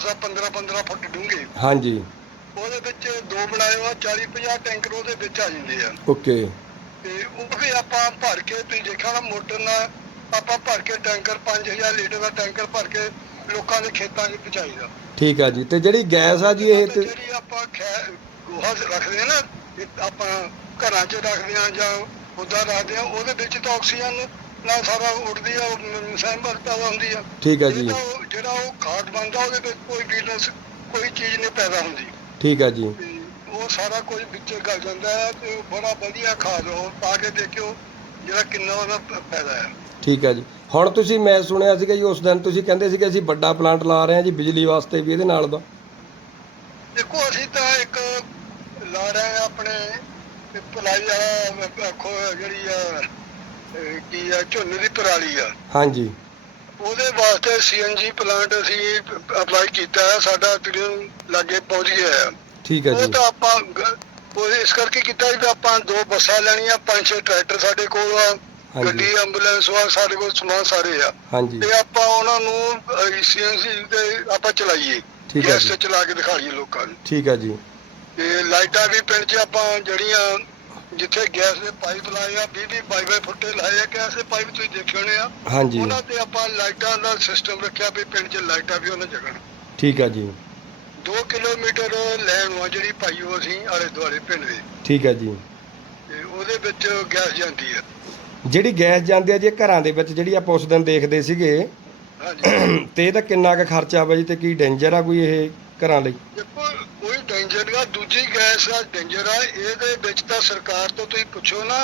10 15 15 ਫੁੱਟ ਡੂੰਘੇ। ਹਾਂਜੀ। ਉਹਦੇ ਵਿੱਚ ਦੋ ਬਣਾਏ ਹੋਆ 40 50 ਟੈਂਕਰ ਉਹਦੇ ਵਿੱਚ ਆ ਜਾਂਦੇ ਆ। ਓਕੇ। ਤੇ ਉਹ ਵੀ ਆਪਾਂ ਭਰ ਕੇ ਤੁਸੀਂ ਦੇਖਿਆ ਨਾ ਮੋਟਰ ਨਾਲ ਆਪਾਂ ਭਰ ਕੇ ਟੈਂਕਰ 5000 ਲੀਟਰ ਦਾ ਟੈਂਕਰ ਭਰ ਕੇ ਲੋਕਾਂ ਦੇ ਖੇਤਾਂ 'ਚ ਪਹੁੰਚਾਈਦਾ। ਠੀਕ ਆ ਜੀ। ਤੇ ਜਿਹੜੀ ਗੈਸ ਆ ਜੀ ਇਹ ਤੇ ਜਿਹੜੀ ਆਪਾਂ ਗੋਹਾ ਰੱਖਦੇ ਆ ਨਾ ਇਹ ਆਪਾਂ ਘਰਾਂ 'ਚ ਰੱਖਦੇ ਆ ਜਾਂ ਉਦਾਂ ਰੱਖਦੇ ਆ ਉਹਦੇ ਵਿੱਚ ਤਾਂ ਆਕਸੀਜਨ ਨਾਲ ਸਾਰਾ ਉੱਡਦੀ ਆ ਸੈਂਬਲ ਪੈਦਾ ਹੁੰਦੀ ਆ। ਠੀਕ ਆ ਜੀ। ਜਿਹੜਾ ਉਹ- ਜਿਹੜਾ ਉਹ ਖਾਦ ਬਣਦਾ ਉਹਦੇ ਵਿੱਚ ਕੋਈ ਵੀਨਸ ਕੋਈ ਚੀਜ਼ ਨਹੀਂ ਪੈਦਾ ਹੁੰਦੀ। ਠੀਕ ਆ ਜੀ। ਤੇ ਉਹ ਸਾਰਾ ਕੁਝ ਵਿੱਚ ਗਲ ਜਾਂਦਾ ਹੈ ਤੇ ਉਹ ਬੜਾ ਵਧੀਆ ਖਾਦ ਉਹ ਪਾ ਕੇ ਦੇਖਿਓ ਜਿਹੜਾ ਕਿੰਨਾ ਉਹਦਾ ਪ- ਫਾਇਦਾ ਹੈ ਠੀਕ ਆ ਜੀ। ਹੁਣ ਤੁਸੀਂ ਮੈਂ ਸੁਣਿਆ ਸੀਗਾ ਜੀ ਉਸ ਦਿਨ ਤੁਸੀਂ ਕਹਿੰਦੇ ਸੀਗੇ ਅਸੀਂ ਵੱਡਾ ਪਲਾਂਟ ਲਾ ਰਹੇ ਹਾਂ ਜੀ ਬਿਜਲੀ ਵਾਸਤੇ ਵੀ ਇਹਦੇ ਨਾਲ ਦਾ ਦੇਖੋ ਅਸੀਂ ਤਾਂ ਇੱਕ ਲਾ ਰਹੇ ਹਾਂ ਆਪਣੇ ਇਹ ਪਲਾਈ ਵਾਲਾ ਆਖੋ ਜਿਹੜੀ ਆ ਕੀ ਆ ਝੋਨੇ ਦੀ ਪਰਾਲੀ ਆ। ਹਾਂਜੀ। ਉਹਦੇ ਵਾਸਤੇ ਸੀਐਨਜੀ ਪਲਾਂਟ ਅਸੀਂ ਅਪਲਾਈ ਕੀਤਾ ਹੈ ਸਾਡਾ ਤਕਰੀਬਨ ਲਾਗੇ ਪਹੁੰਚ ਗਿਆ ਹੈ ਠੀਕ ਆ ਉਹ ਜੀ। ਤਾਂ ਆਪਾਂ ਗ- ਉਹ ਇਸ ਕਰਕੇ ਕੀਤਾ ਵੀ ਆਪਾਂ ਦੋ ਬੱਸਾਂ ਲੈਣੀਆਂ ਪੰਜ ਛੇ ਟਰੈਕਟਰ ਸਾਡੇ ਕੋਲ ਆ ਹਾਂਜੀ। ਗੱਡੀ ਐਂਬੂਲੈਂਸ ਵਾ ਸਾਡੇ ਕੋਲ ਸਮਾਨ ਸਾਰੇ ਆ। ਹਾਂਜੀ। ਤੇ ਆਪਾਂ ਉਹਨਾਂ ਨੂੰ ਸੀਐਨਜੀ ਤੇ ਆਪਾਂ ਚਲਾਈਏ। ਠੀਕ ਹੈ ਗੈਸ ਜੀ। ਤੇ ਚਲਾ ਕੇ ਦਿਖਾਈਏ ਲੋਕਾਂ ਨੂੰ। ਠੀਕ ਆ ਜੀ। ਤੇ ਲਾਈਟਾਂ ਵੀ ਪਿੰਡ 'ਚ ਆਪਾਂ ਜਿਹੜੀਆਂ ਜਿੱਥੇ ਗੈਸ ਦੇ ਪਾਈਪ ਲਾਏ ਆ 20 20 22 22 ਫੁੱਟੇ ਲਾਏ ਆ ਗੈਸ ਦੇ ਪਾਈਪ ਤੁਸੀਂ ਦੇਖੇ ਹੋਣੇ ਆ? ਹਾਂਜੀ। ਉਹਨਾਂ ਤੇ ਆਪਾਂ ਲਾਈਟਾਂ ਦਾ ਸਿਸਟਮ ਰੱਖਿਆ ਵੀ ਪਿੰਡ 'ਚ ਲਾਈਟਾਂ ਵੀ ਉਹਨਾਂ ਜਗਣ ਠੀਕ ਆ ਜੀ। 2 ਕਿਲੋਮੀਟਰ ਲੈਣ ਆ ਜਿਹੜੀ ਪਾਈ ਉਹ ਅਸੀਂ ਆਲੇ ਦੁਆਲੇ ਪਿੰਡ ਦੇ। ਠੀਕ ਆ ਜੀ। ਤੇ ਉਹਦੇ ਵਿੱਚ ਗੈਸ ਜਾਂਦੀ ਹੈ ਜਿਹੜੀ ਗੈਸ ਜਾਂਦੀ ਆ ਜੀ ਘਰਾਂ ਦੇ ਵਿੱਚ ਜਿਹੜੀ ਆਪਾਂ ਉਸ ਦਿਨ ਦੇਖਦੇ ਸੀਗੇ ਹਾਂਜੀ। ਤੇ ਇਹਦਾ ਕਿੰਨਾ ਕੁ ਖਰਚਾ ਵਾ ਜੀ ਤੇ ਕੀ ਡੇਂਜਰ ਆ ਕੋਈ ਇਹ ਘਰਾਂ ਲਈ? ਦੇਖੋ ਕੋਈ ਡੇਂਜਰ ਆ ਦੂਜੀ ਗੈਸ ਆ ਡੇਂਜਰ ਆ। ਇਹਦੇ ਵਿੱਚ ਤਾਂ ਸਰਕਾਰ ਤੋਂ ਤੁਸੀਂ ਪੁੱਛੋ ਨਾ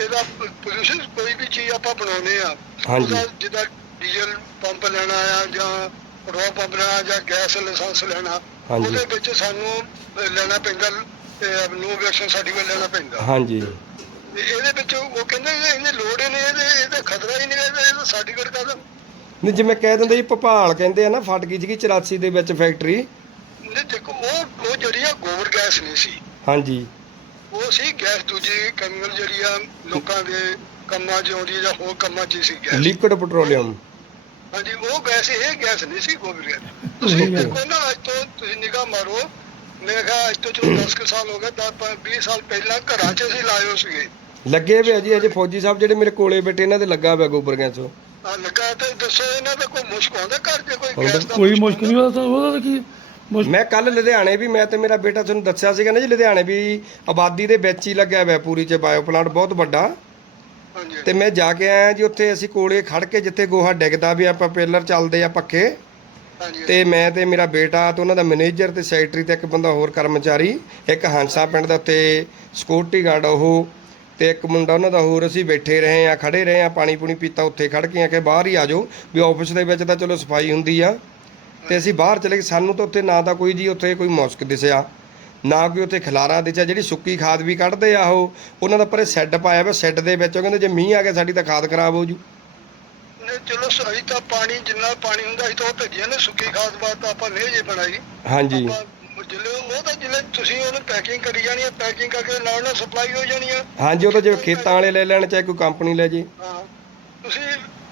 ਇਹਦਾ ਪੋਲੂਸ਼ਨ ਕੋਈ ਵੀ ਚੀਜ਼ ਆਪਾਂ ਬਣਾਉਨੇ ਆ। ਹਾਂਜੀ। ਉਹਦਾ ਜਿੱਦਾਂ ਡੀਜ਼ਲ ਪੰਪ ਲੈਣਾ ਆ ਜਾਂ ਪੈਟਰੋਲ ਪੰਪ ਲੈਣਾ ਜਾਂ ਗੈਸ ਲਾਇਸੈਂਸ ਲੈਣਾ ਹਾਂਜੀ। ਉਹਦੇ ਵਿੱਚ ਸਾਨੂੰ ਅਹ, ਲੈਣਾ ਪੈਂਦਾ ਨੋ ਐਕਸ਼ਨ ਸਰਟੀਫਿਕੇਟ ਲੈਣਾ ਪੈਂਦਾ। ਹਾਂਜੀ। ਤੇ ਇਹਦੇ ਵਿੱਚ ਉਹ ਕਹਿੰਦੇ ਕਿ ਇਹਨੇ ਲੋੜ ਹੀ ਨਹੀਂ ਇਹਦੇ ਇਹਦੇ ਖਤਰਾ ਹੀ ਨਹੀਂ ਇਹਦਾ ਇਹਦਾ ਸਰਟੀਫਿਕੇਟ ਕਾਹਦਾ? ਨਹੀਂ ਜਿਵੇਂ ਕਹਿ ਦਿੰਦੇ ਜੀ ਭੋਪਾਲ ਕਹਿੰਦੇ ਆ ਨਾ ਫਟ ਗਈ ਸੀਗੀ 84 ਦੇ ਵਿੱਚ ਫੈਕਟਰੀ ਨਹੀਂ ਦੇਖੋ ਉਹ ਉਹ ਜਿਹੜੀ ਆ ਗੋਬਰ ਗੈਸ ਨਹੀਂ ਸੀ। ਹਾਂਜੀ। ਉਹ ਸੀ ਗੈਸ ਦੂਜੀ ਕੈਮੀਕਲ ਜਿਹੜੀ ਆ ਲੋਕਾਂ ਦੇ ਕੰਮਾਂ 'ਚ ਆਉਂਦੀ ਜਾਂ ਹੋਰ ਕੰਮਾਂ 'ਚ ਸੀ ਗੈਸ। ਲਿਕੁਇਡ ਪੈਟਰੋਲੀਅਮ ਹਾਂਜੀ ਉਹ ਗੈਸ ਇਹ ਗੈਸ ਨਹੀਂ ਸੀ ਗੋਬਰ ਗੈਸ। ਤੁਸੀਂ ਦੇਖੋ ਨਾ ਅੱਜ ਤੋਂ ਤੁਸੀਂ ਨਿਗਾਹ ਮਾਰੋ ਮੇਰੇ ਖਿਆਲ ਅੱਜ ਤੋਂ ਚਲੋ 10 ਕੁ ਸਾਲ ਹੋ ਗਏ 10 20 ਸਾਲ ਪਹਿਲਾਂ ਘਰਾਂ 'ਚ ਅਸੀਂ ਹੋ ਸੀਗੇ। ਲੱਗੇ ਵੇ ਆ ਜੀ ਅਜੇ ਫੌਜੀ ਸਾਹਿਬ ਜਿਹੜੇ ਮੇਰੇ ਕੋਲੇ ਬੈਠੇ ਇਹਨਾਂ ਦੇ ਲੱਗਾ ਪਿਆ ਗੋਬਰ ਗੈਸ ਆ ਲੱਗਾ ਤੇ ਦੱਸੋ ਇਹਨਾਂ ਦਾ ਕੋਈ ਮੁਸ਼ਕ ਆਉਂਦਾ ਘਰ 'ਚ ਕੋਈ। ਗੈਸ ਦਾ ਕੋਈ ਮੁਸ਼ਕ ਮੁਸ਼ਕਲ ਨਹੀਂ ਉਹਦਾ ਉਹਦਾ ਤਾਂ ਕੀ ਮੈਂ ਕੱਲ ਲੁਧਿਆਣੇ ਵੀ ਮੈਂ ਤੇ ਮੇਰਾ ਬੇਟਾ ਤੁਹਾਨੂੰ ਦੱਸਿਆ ਸੀਗਾ ਨਾ ਜੀ ਲੁਧਿਆਣੇ ਵੀ ਆਬਾਦੀ ਦੇ ਵਿੱਚ ਹੀ ਲੱਗਿਆ ਹੋਇਆ ਪੂਰੀ ਚ ਬਾਇਓ ਪਲਾਂਟ ਬਹੁਤ ਵੱਡਾ। ਹਾਂਜੀ। ਤੇ ਮੈਂ ਜਾ ਕੇ ਆਇਆ ਜੀ ਉੱਥੇ ਅਸੀਂ ਕੋਲੇ ਖੜ ਕੇ ਜਿੱਥੇ ਗੋਹਾ ਡਿੱਗਦਾ ਵੀ ਆਪਾਂ ਪੇਲਰ ਚੱਲਦੇ ਆ ਪੱਕੇ ਹਾਂਜੀ। ਤੇ ਮੈਂ ਤੇ ਮੇਰਾ ਬੇਟਾ ਤੇ ਉਹਨਾਂ ਦਾ ਮੈਨੇਜਰ ਤੇ ਸੈਕਟਰੀ ਤੇ ਇੱਕ ਬੰਦਾ ਹੋਰ ਕਰਮਚਾਰੀ ਇੱਕ ਹਾਂਸਾ ਪਿੰਡ ਦਾ ਉੱਤੇ ਸਿਕਿਉਰਿਟੀ ਗਾਰਡ ਉਹ ਤੇ ਇੱਕ ਮੁੰਡਾ ਉਹਨਾਂ ਦਾ ਹੋਰ ਅਸੀਂ ਬੈਠੇ ਰਹੇ ਆ ਖੜੇ ਰਹੇ ਆ ਪਾਣੀ ਪੂਣੀ ਪੀਤਾ ਉੱਥੇ ਖੜ ਕੇ ਆ ਕਿ ਬਾਹਰ ਹੀ ਆ ਜਾਓ ਵੀ ਆਫਿਸ ਦੇ ਵਿੱਚ ਤਾਂ ਚਲੋ ਸਫ਼ਾਈ ਹੁੰਦੀ ਆ। ਤੇ ਅਸੀਂ ਬਾਹਰ ਚਲੇ ਗਏ। ਸਾਨੂੰ ਤਾਂ ਉੱਥੇ ਨਾ ਤਾਂ ਕੋਈ ਜੀ ਉੱਥੇ ਕੋਈ ਮੁਸਕ ਦਿਸਿਆ ਨਾ ਕੋਈ ਉੱਥੇ ਖਲਾਰਾ ਦਿਸਿਆ। ਜਿਹੜੀ ਸੁੱਕੀ ਖਾਦ ਵੀ ਕੱਢਦੇ ਆ ਉਹ ਉਹਨਾਂ ਦਾ ਪਰੇ ਸੈੱਡ ਪਾਇਆ ਵਾ ਸੈੱਡ ਦੇ ਵਿੱਚ ਉਹ ਕਹਿੰਦੇ ਜੇ ਮੀਂਹ ਆ ਗਿਆ ਸਾਡੀ ਤਾਂ ਖਾਦ ਖਰਾਬ ਹੋ ਜੂ। ਨਹੀਂ ਚਲੋ ਸਹੀ ਤਾਂ ਪਾਣੀ ਜਿੰਨਾ ਪਾਣੀ ਹੁੰਦਾ ਸੀ ਤਾਂ ਉਹ ਭੇਜਿਆ ਨੇ ਸੁੱਕੀ ਖਾਦ ਬਾਤ ਆਪਾਂ ਨਹੀਂ ਜੇ ਬਣਾਈ। ਹਾਂਜੀ। ਜਿਲੇ ਉਹ ਤਾਂ ਜਿਲੇ ਤੁਸੀਂ ਉਹਨੂੰ ਪੈਕਿੰਗ ਕਰੀ ਜਾਣੀ ਹੈ ਪੈਕਿੰਗ ਕਰਕੇ ਨਾਲ ਨਾਲ ਸਪਲਾਈ ਹੋ ਜਾਣੀ ਹੈ ਹਾਂਜੀ ਉਹ ਤਾਂ ਜਿਵੇਂ ਖੇਤਾਂ ਵਾਲੇ ਲੈ ਲੈਣ ਚਾਹੇ ਕੋਈ ਕੰਪਨੀ ਲੈ ਜੇ। ਹਾਂ। ਤੁਸੀਂ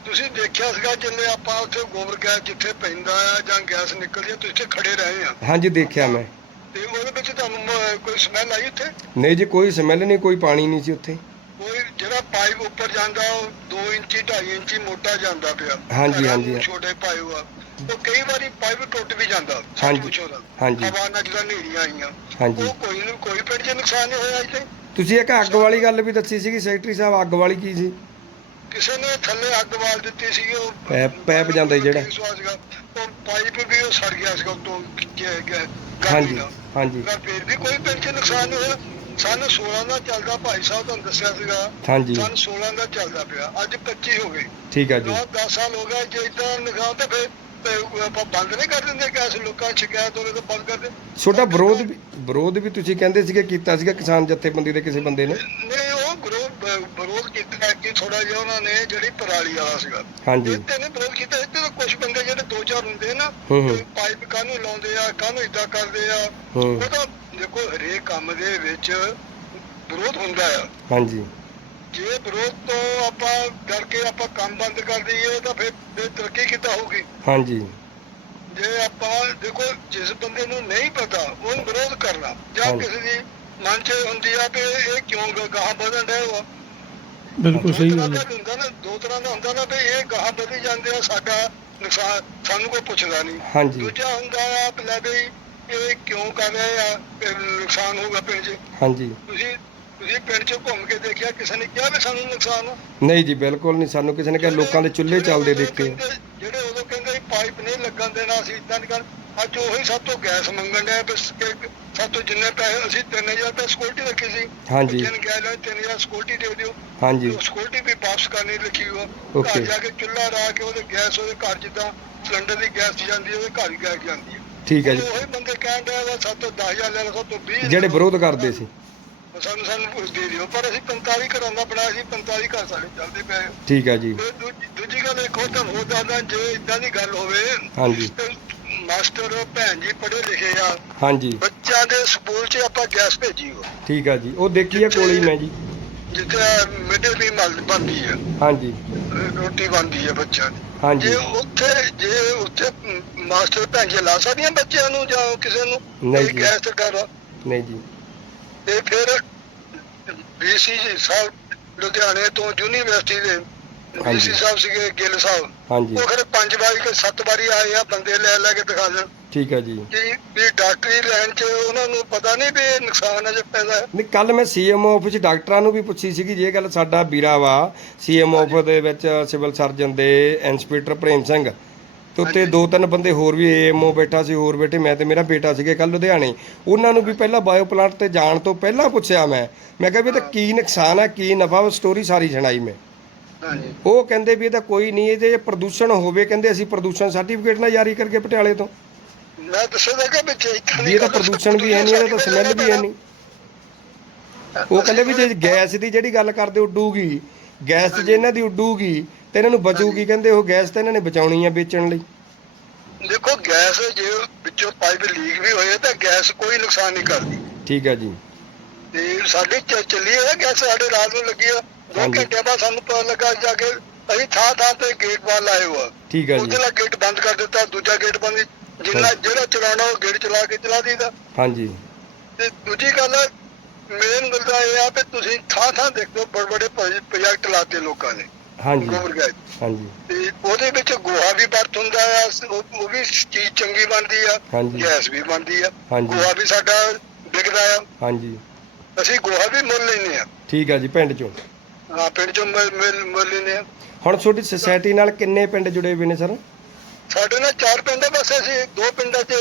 ਤੁਸੀਂ ਦੇਖਿਆ ਸੀਗਾ ਜਿੰਨੇ ਆਪਾਂ ਉੱਥੇ ਗੋਬਰ ਗੈਸ ਜਿੱਥੇ ਪੈਂਦਾ ਆ ਜਾਂ ਗੈਸ ਨਿਕਲਦੀ ਆ ਤੁਸੀਂ ਇੱਥੇ ਖੜੇ ਰਹੇ ਆ। ਹਾਂਜੀ ਦੇਖਿਆ ਮੈਂ। ਤੇ ਉਹਦੇ ਵਿੱਚ ਤੁਹਾਨੂੰ ਮ- ਕੋਈ ਸਮੈਲ ਆਈ ਉੱਥੇ? ਨਹੀਂ ਜੀ ਕੋਈ ਸਮੈਲ ਨਹੀਂ ਕੋਈ ਪਾਣੀ ਨਹੀਂ ਸੀ ਉੱਥੇ। ਕੋਈ ਜਿਹੜਾ ਪਾਈਪ ਉੱਪਰ ਜਾਂਦਾ ਉਹ 2 ਇੰਚੀ 2.5 ਇੰਚੀ ਮੋਟਾ ਜਾਂਦਾ ਪਿਆ। ਹਾਂਜੀ, ਘਰਾਂ ਹਾਂਜੀ। ਨੂੰ ਛੋਟੇ ਪਾਈਪ ਆ। ਉਹ ਕਈ ਵਾਰੀ ਪਾਈਪ ਟੁੱਟ ਵੀ ਜਾਂਦਾ ਹਾਂਜੀ, ਹਾਂਜੀ। ਹਵਾ ਨਾਲ ਜਦੋਂ ਹਨੇਰੀਆਂ ਆਈਆਂ। ਹਾਂਜੀ। ਉਹ ਕੋਈ ਨੂੰ ਕੋਈ ਪਿੰਡ 'ਚ ਨੁਕਸਾਨ ਨਹੀਂ ਹੋਇਆ ਇੱਥੇ। ਤੁਸੀਂ ਇੱਕ ਅੱਗ ਵਾਲੀ ਗੱਲ ਵੀ ਦੱਸੀ ਸੀਗੀ ਸੈਕਟਰੀ ਸਾਹਿਬ ਅੱਗ ਵਾਲੀ ਕੀ ਸੀ? ਕਿਸੇ ਨੇ ਥੱਲੇ ਅੱਗ ਬਾਲ ਦਿੱਤੀ ਸੀ ਉਹ ਪੈਪ- ਪੈਪ ਜਾਂਦਾ ਜਿਹੜਾ। ਉਹ ਪਾਈਪ ਵੀ ਉਹ ਸੜ ਗਿਆ ਸੀਗਾ ਉਤੋਂ ਹਾਂਜੀ ਹਾਂਜੀ। ਫਿਰ ਵੀ ਕੋਈ ਪਿੰਡ 'ਚ ਨੁਕਸਾਨ ਨਹੀਂ ਹੋਇਆ। ਸਾਨੂੰ 16 ਦਾ ਚੱਲਦਾ ਭਾਈ ਸਾਹਿਬ ਤੁਹਾਨੂੰ ਦੱਸਿਆ ਸੀਗਾ। ਹਾਂਜੀ। ਸਾਨੂੰ 16 ਦਾ ਚੱਲਦਾ ਪਿਆ ਅੱਜ 25 ਹੋ ਗਏ ਠੀਕ ਆ ਜੀ। 9 10 ਸਾਲ ਹੋ ਗਏ ਜੇ ਇਦਾਂ ਨਿਗਾਹ ਤੇ ਫਿਰ ਆਪਾਂ ਬੰਦ ਨਹੀਂ ਕਰ ਦਿੰਦੇ ਕਿ ਅਸੀਂ ਲੋਕਾਂ ਸ਼ਿਕਾਇਤ ਹੋਵੇ ਤਾਂ ਬੰਦ ਕਰ ਦੇ ਛੋਟਾ ਵਿਰੋਧ ਵੀ ਵਿਰੋਧ ਵੀ ਤੁਸੀਂ ਕਹਿੰਦੇ ਸੀਗੇ ਕੀਤਾ ਸੀਗਾ ਕਿਸਾਨ ਜਥੇਬੰਦੀ ਦੇ ਕਿਸੇ ਬੰਦੇ ਨੇ? ਨਹੀਂ ਵਿਰੋਧ ਕੀਤਾ ਕਿ ਥੋੜਾ ਜਿਹਾ ਉਹਨਾਂ ਨੇ ਜਿਹੜੀ ਪਰਾਲੀ ਵਾਲਾ ਸੀਗਾ। ਹਾਂਜੀ। ਇੱਥੇ ਨੇ ਵਿਰੋਧ ਕੀਤਾ ਇੱਥੇ ਤਾਂ ਕੁਝ ਬੰਦੇ ਜਿਹੜੇ ਦੋ ਚਾਰ ਹੁੰਦੇ ਆ ਨਾ ਪਾਈਪ ਕਾਹਨੂੰ ਲਾਉਂਦੇ ਆ ਕਾਹਨੂੰ ਇਦਾਂ ਕਰਦੇ ਆ ਉਹ ਤਾਂ ਦੇਖੋ ਹਰੇਕ ਕੰਮ ਦੇ ਵਿੱਚ ਵਿਰੋਧ ਹੁੰਦਾ ਆ। ਹਾਂਜੀ। ਜੇ ਵਿਰੋਧ ਤੋਂ ਆਪਾਂ ਡਰ ਕੇ ਆਪਾਂ ਕੰਮ ਬੰਦ ਕਰ ਦਈਏ ਤਾਂ ਫਿਰ ਫਿਰ ਤਰੱਕੀ ਕਿੱਦਾਂ ਹੋਊਗੀ? ਹਾਂਜੀ। ਜੇ ਆਪਾਂ ਦੇਖੋ ਜਿਸ ਬੰਦੇ ਨੂੰ ਨਹੀਂ ਪਤਾ ਉਹਨੂੰ ਵਿਰੋਧ ਕਰਨਾ। ਜਾਂ। ਕਿਸੇ ਦੀ ਮਨ 'ਚ ਹੁੰਦੀ ਆ ਕਿ ਇਹ ਕਿਉਂ ਗਾਹਾਂ ਵਧਣ ਬਿਲਕੁਲ ਦੋ ਸਹੀ ਤਰ੍ਹਾਂ ਗੱਲ ਦਾ ਹੈ। ਹੁੰਦਾ ਨਾ ਦੋ ਤਰ੍ਹਾਂ ਦਾ ਹੁੰਦਾ ਨਾ ਵੀ ਇਹ ਗਾਹਾਂ ਵਧੀ ਜਾਂਦੇ ਆ ਸਾਡਾ ਨੁਕਸਾਨ ਸਾਨੂੰ ਕੋਈ ਪੁੱਛਦਾ ਨਹੀਂ। ਹਾਂਜੀ। ਦੂਜਾ ਹੁੰਦਾ ਆ ਕਿ ਲੈ ਬਈ ਇਹ ਕਿਉਂ ਕਰ ਰਹੇ ਆ ਇਹ ਨੁਕਸਾਨ ਹੋਊਗਾ ਪਿੰਡ 'ਚ। ਹਾਂਜੀ। ਤੁਸੀਂ ਤੁਸੀਂ ਪਿੰਡ 'ਚ ਘੁੰਮ ਕੇ ਦੇਖਿਆ ਕਿਸੇ ਨੇ ਕਿਹਾ ਵੀ ਸਾਨੂੰ ਨੁਕਸਾਨ ਆ? ਨਹੀਂ ਜੀ ਬਿਲਕੁਲ ਨਹੀਂ। ਸਾਨੂੰ ਕਿਸੇ ਨੇ ਕਿਹਾ ਲੋਕਾਂ ਦੇ ਚੁੱਲ੍ਹੇ ਜਿਹੜੇ ਚੱਲਦੇ ਦੇਖੇ। ਕਹਿੰਦੇ- ਜਿਹੜੇ ਉਦੋਂ ਕਹਿੰਦੇ ਪਾਈਪ ਨਹੀਂ ਲੱਗਣ ਦੇਣਾ ਅਸੀਂ ਇਦਾਂ ਦੀ ਗੱਲ। ਅੱਜ ਉਹੀ ਸਭ ਤੋਂ ਗੈਸ ਮੰਗਣ ਡਿਆ ਬਸ ਸਭ ਤੋਂ ਜਿੰਨੇ ਪੈਸੇ ਅਸੀਂ 3000 ਰੁਪਏ ਸਿਕਿਉਰਿਟੀ ਰੱਖੀ ਸੀ। ਹਾਂਜੀ। ਬੱਚੇ ਨੇ ਕਿਹਾ ਲੈ 3000 ਸਿਕਿਉਰਿਟੀ ਦੇ ਦਿਓ। ਹਾਂਜੀ। ਸਿਕਿਉਰਿਟੀ ਵੀ ਵਾਪਸ ਕਰਨੀ ਲਿਖੀ Okay. ਘਰ ਜਾ ਕੇ ਚੁੱਲ੍ਹਾ ਲਾ ਕੇ ਉਹਦੇ ਗੈਸ ਉਹਦੇ ਘਰ ਜਿੱਦਾਂ ਸਿਲੰਡਰ ਦੀ ਗੈਸ ਜਾਂਦੀ ਹੈ ਉਹਦੇ ਘਰ ਹੀ ਗੈਸ ਜਾਂਦੀ ਹੈ ਠੀਕ ਹੈ ਜੀ। ਉਹੀ ਬੰਦੇ ਕਹਿਣ ਡਿਆ ਵਾ ਸਭ ਤੋਂ 10000 ਲੈ ਲਓ ਸਭ ਤੋਂ 20 ਜਿਹੜੇ ਵਿਰੋਧ ਕਰਦੇ ਸੀ। ਸਾਨੂੰ ਸਾਨੂੰ ਦੇ ਦਿਓ। ਪਰ ਅਸੀਂ 45 ਘਰਾਂ ਦਾ ਬਣਾਇਆ ਸੀ 45 ਘਰ ਸਾਡੇ ਚੱਲਦੇ ਪਏ ਆ। ਠੀਕ ਹੈ ਜੀ। ਤੇ ਦੂਜੀ ਦੂਜੀ ਗੱਲ ਇੱਕ ਹੋਰ ਤਾਂ ਹੋਰ ਦੱਸਦਾ ਜੇ ਇਦਾਂ ਦੀ ਗੱਲ ਹੋਵੇ ਹਾਂਜੀ। ਮਾਸਟਰ ਭੈਣ ਜੀ ਪੜ੍ਹੇ ਲਿਖੇ ਆ। ਹਾਂਜੀ। ਬੱਚਿਆਂ ਦੇ ਸਕੂਲ 'ਚ ਆਪਾਂ ਗੈਸ ਭੇਜੀ ਹੋ ਠੀਕ ਹੈ ਜੀ। ਉਹ ਦੇਖੀ ਆ ਕੋਲੇ ਹੀ ਮੈਂ ਜੀ। ਜਿੱਥੇ ਮਿਡਲ ਵੀ ਮਲ ਬਣਦੀ ਹੈ ਹਾਂਜੀ। ਰੋਟੀ ਬਣਦੀ ਹੈ ਬੱਚਿਆਂ ਦੀ। ਹਾਂਜੀ। ਜੇ ਉੱਥੇ ਜੇ ਉੱਥੇ ਮਾਸਟਰ ਭੈਣ ਜੀ ਲਾ ਸਕਦੀਆਂ ਬੱਚਿਆਂ ਨੂੰ ਜਾਂ ਕਿਸੇ ਨੂੰ ਨਹੀਂ ਜੀ। ਗੈਸ ਕਰ ਨਹੀਂ ਜੀ। ਤੇ ਫਿਰ ਬੀਸੀ ਜੀ ਸਾਹਿਬ ਲੁਧਿਆਣੇ ਤੋਂ ਯੂਨੀਵਰਸਿਟੀ ਦੇ ਹਾਂਜੀ। ਬੀਸੀ ਸਾਹਿਬ ਸੀਗੇ ਗਿੱਲ ਸਾਹਿਬ। ਹਾਂਜੀ। ਉਹ ਫਿਰ ਪੰਜ ਵਾਰੀ ਕਿ ਸੱਤ ਵਾਰੀ ਆਏ ਆ ਬੰਦੇ ਲੈ ਲੈ ਕੇ ਦਿਖਾ ਦੇਣ ਠੀਕ ਹੈ ਜੀ। ਕਿ ਵੀ ਡਾਕਟਰੀ ਲਾਈਨ 'ਚ ਉਹਨਾਂ ਨੂੰ ਪਤਾ ਨਹੀਂ ਵੀ ਇਹ ਨੁਕਸਾਨ ਹੈ ਜੇ ਪੈਦਾ ਹੈ। ਨਹੀਂ ਕੱਲ ਮੈਂ ਸੀਐਮ ਆਫਿਸ ਡਾਕਟਰਾਂ ਨੂੰ ਵੀ ਪੁੱਛੀ ਸੀਗੀ ਜੇ ਗੱਲ ਸਾਡਾ ਵੀਰਾ ਵਾ। ਸੀਐਮ ਆਫਿਸ ਦੇ ਵਿੱਚ ਸਿਵਲ ਸਰਜਨ ਦੇ ਇੰਸਪੈਕਟਰ ਪ੍ਰੇਮ ਸਿੰਘ। ਤੇ ਉੱਤੇ। ਦੋ ਤਿੰਨ ਬੰਦੇ ਹੋਰ ਵੀ ਏਐਮਓ ਬੈਠਾ ਸੀ ਹੋਰ ਬੈਠੇ ਮੈਂ ਤੇ ਮੇਰਾ ਬੇਟਾ ਸੀਗੇ ਕੱਲ ਲੁਧਿਆਣੇ। ਉਹਨਾਂ ਨੂੰ ਵੀ ਪਹਿਲਾਂ ਬਾਇਓ ਪਲਾਂਟ ਤੇ ਜਾਣ ਤੋਂ ਪਹਿਲਾਂ ਪੁੱਛਿਆ ਮੈਂ। ਮੈਂ ਕਿਹਾ ਵੀ ਇਹਦਾ ਕੀ ਨੁਕਸਾਨ ਹੈ ਕੀ ਨਫਾ ਉਹ ਸਟੋਰੀ ਸਾਰੀ ਸੁਣਾਈ ਮੈਂ। ਉਹ ਕਹਿੰਦੇ ਵੀ ਇਹਦਾ ਕੋਈ ਨਹੀਂ ਇਹਦੇ ਪ੍ਰਦੂਸ਼ਣ ਹੋਵੇ ਕਹਿੰਦੇ ਅਸੀਂ ਪ੍ਰਦੂਸ਼ਣ ਸਰਟੀਫਿਕੇਟ ਨਾ ਜਾਰੀ ਕਰਕੇ ਪਟਿਆਲੇ ਤੋਂ। ਮੈਂ ਦੱਸਦਾ ਕਿ ਵਿੱਚ ਇੱਥੇ ਇਹਦਾ ਪ੍ਰਦੂਸ਼ਣ ਵੀ ਹੈ ਨਹੀਂ ਇਹਦਾ ਤਾਂ ਸਮੈਲ ਵੀ ਹੈ ਨਹੀਂ। ਉਹ ਕਹਿੰਦੇ ਵੀ ਜੇ ਗੈਸ ਦੀ ਜਿਹੜੀ ਗੱਲ ਕਰਦੇ ਉੱਡੂਗੀ। ਗੈਸ ਜੇ ਇਹਨਾਂ ਦੀ ਉੱਡੂਗੀ ਤੇ ਇਹਨਾਂ ਨੂੰ ਬਚੂਗੀ ਕਹਿੰਦੇ ਉਹ ਗੈਸ ਤਾਂ ਇਹਨਾਂ ਨੇ ਬਚਾਉਣੀ ਆ ਵੇਚਣ ਲਈ। ਦੇਖੋ ਗੈਸ ਜੇ ਵਿੱਚੋਂ ਪਾਈਪ ਲੀਕ ਵੀ ਹੋਏ ਤਾਂ ਗੈਸ ਕੋਈ ਨੁਕਸਾਨ ਨਹੀਂ ਕਰਦੀ। ਠੀਕ ਹੈ ਜੀ। ਤੇ ਸਾਡੇ ਚ- ਚੱਲੀ ਹੈ ਗੈਸ ਸਾਡੇ ਰਾਤ ਨੂੰ ਲੱਗੀ ਆ। ਦੋ ਹਾਂਜੀ। ਘੰਟਿਆਂ ਬਾਅਦ ਸਾਨੂੰ ਪਤਾ ਲੱਗਾ ਜਾ ਕੇ ਅਸੀਂ ਥਾਂ ਥਾਂ ਤੇ ਗੇਟ ਬਾਹਰ ਲਾਏ ਹੋਆ ਠੀਕ ਹੈ ਜੀ। ਉਧਰਲਾ ਗੇਟ ਬੰਦ ਕਰ ਦਿੱਤਾ ਦੂਜਾ ਗੇਟ ਬੰਦ ਜਿੰਨਾ ਜਿਹੜਾ ਚਲਾਉਣਾ ਉਹ ਗੇਟ ਚਲਾ ਕੇ ਚਲਾ ਦੀਦਾ ਹਾਂਜੀ। ਤੇ ਦੂਜੀ ਗੱਲ ਮੇਨ ਗੱਲ ਤਾਂ ਇਹ ਆ ਕਿ ਤੁਸੀਂ ਥਾਂ ਥਾਂ ਦੇਖੋ ਬੜੇ ਬੜੇ ਪ੍ਰੋਜੈਕਟ ਲਾਤੇ ਲੋਕਾਂ ਨੇ। ਹਾਂਜੀ। ਗੋਬਰ ਗੈਸ ਹਾਂਜੀ। ਤੇ ਉਹਦੇ ਵਿੱਚ ਗੋਹਾ ਵੀ ਵਰਤ ਹੁੰਦਾ ਆ ਉਹ ਉਹ ਵੀ ਚੀਜ਼ ਚੰਗੀ ਬਣਦੀ ਆ ਹਾਂਜੀ। ਗੈਸ ਵੀ ਬਣਦੀ ਆ। ਹਾਂਜੀ। ਗੋਹਾ ਵੀ ਸਾਡਾ ਵਿਕਦਾ ਆ। ਹਾਂਜੀ। ਅਸੀਂ ਗੋਹਾ ਵੀ ਮੁੱਲ ਲੈਨੇ ਆ। ਠੀਕ ਹੈ ਜੀ ਪਿੰਡ ਚੋਂ। ਹਾਂ ਪਿੰਡ ਚੋਂ ਮੁੱਲ ਮੁੱਲ- ਮੁੱਲ ਲੈਨੇ ਆ। ਹੁਣ ਤੁਹਾਡੀ ਸੁਸਾਇਟੀ ਨਾਲ ਕਿੰਨੇ ਪਿੰਡ ਜੁੜੇ ਹੋਏ ਨੇ ਸਰ ਸਾਡੇ ਨਾਲ ਚਾਰ ਪਿੰਡ ਬਸ ਅਸੀਂ ਦੋ ਪਿੰਡਾਂ 'ਚ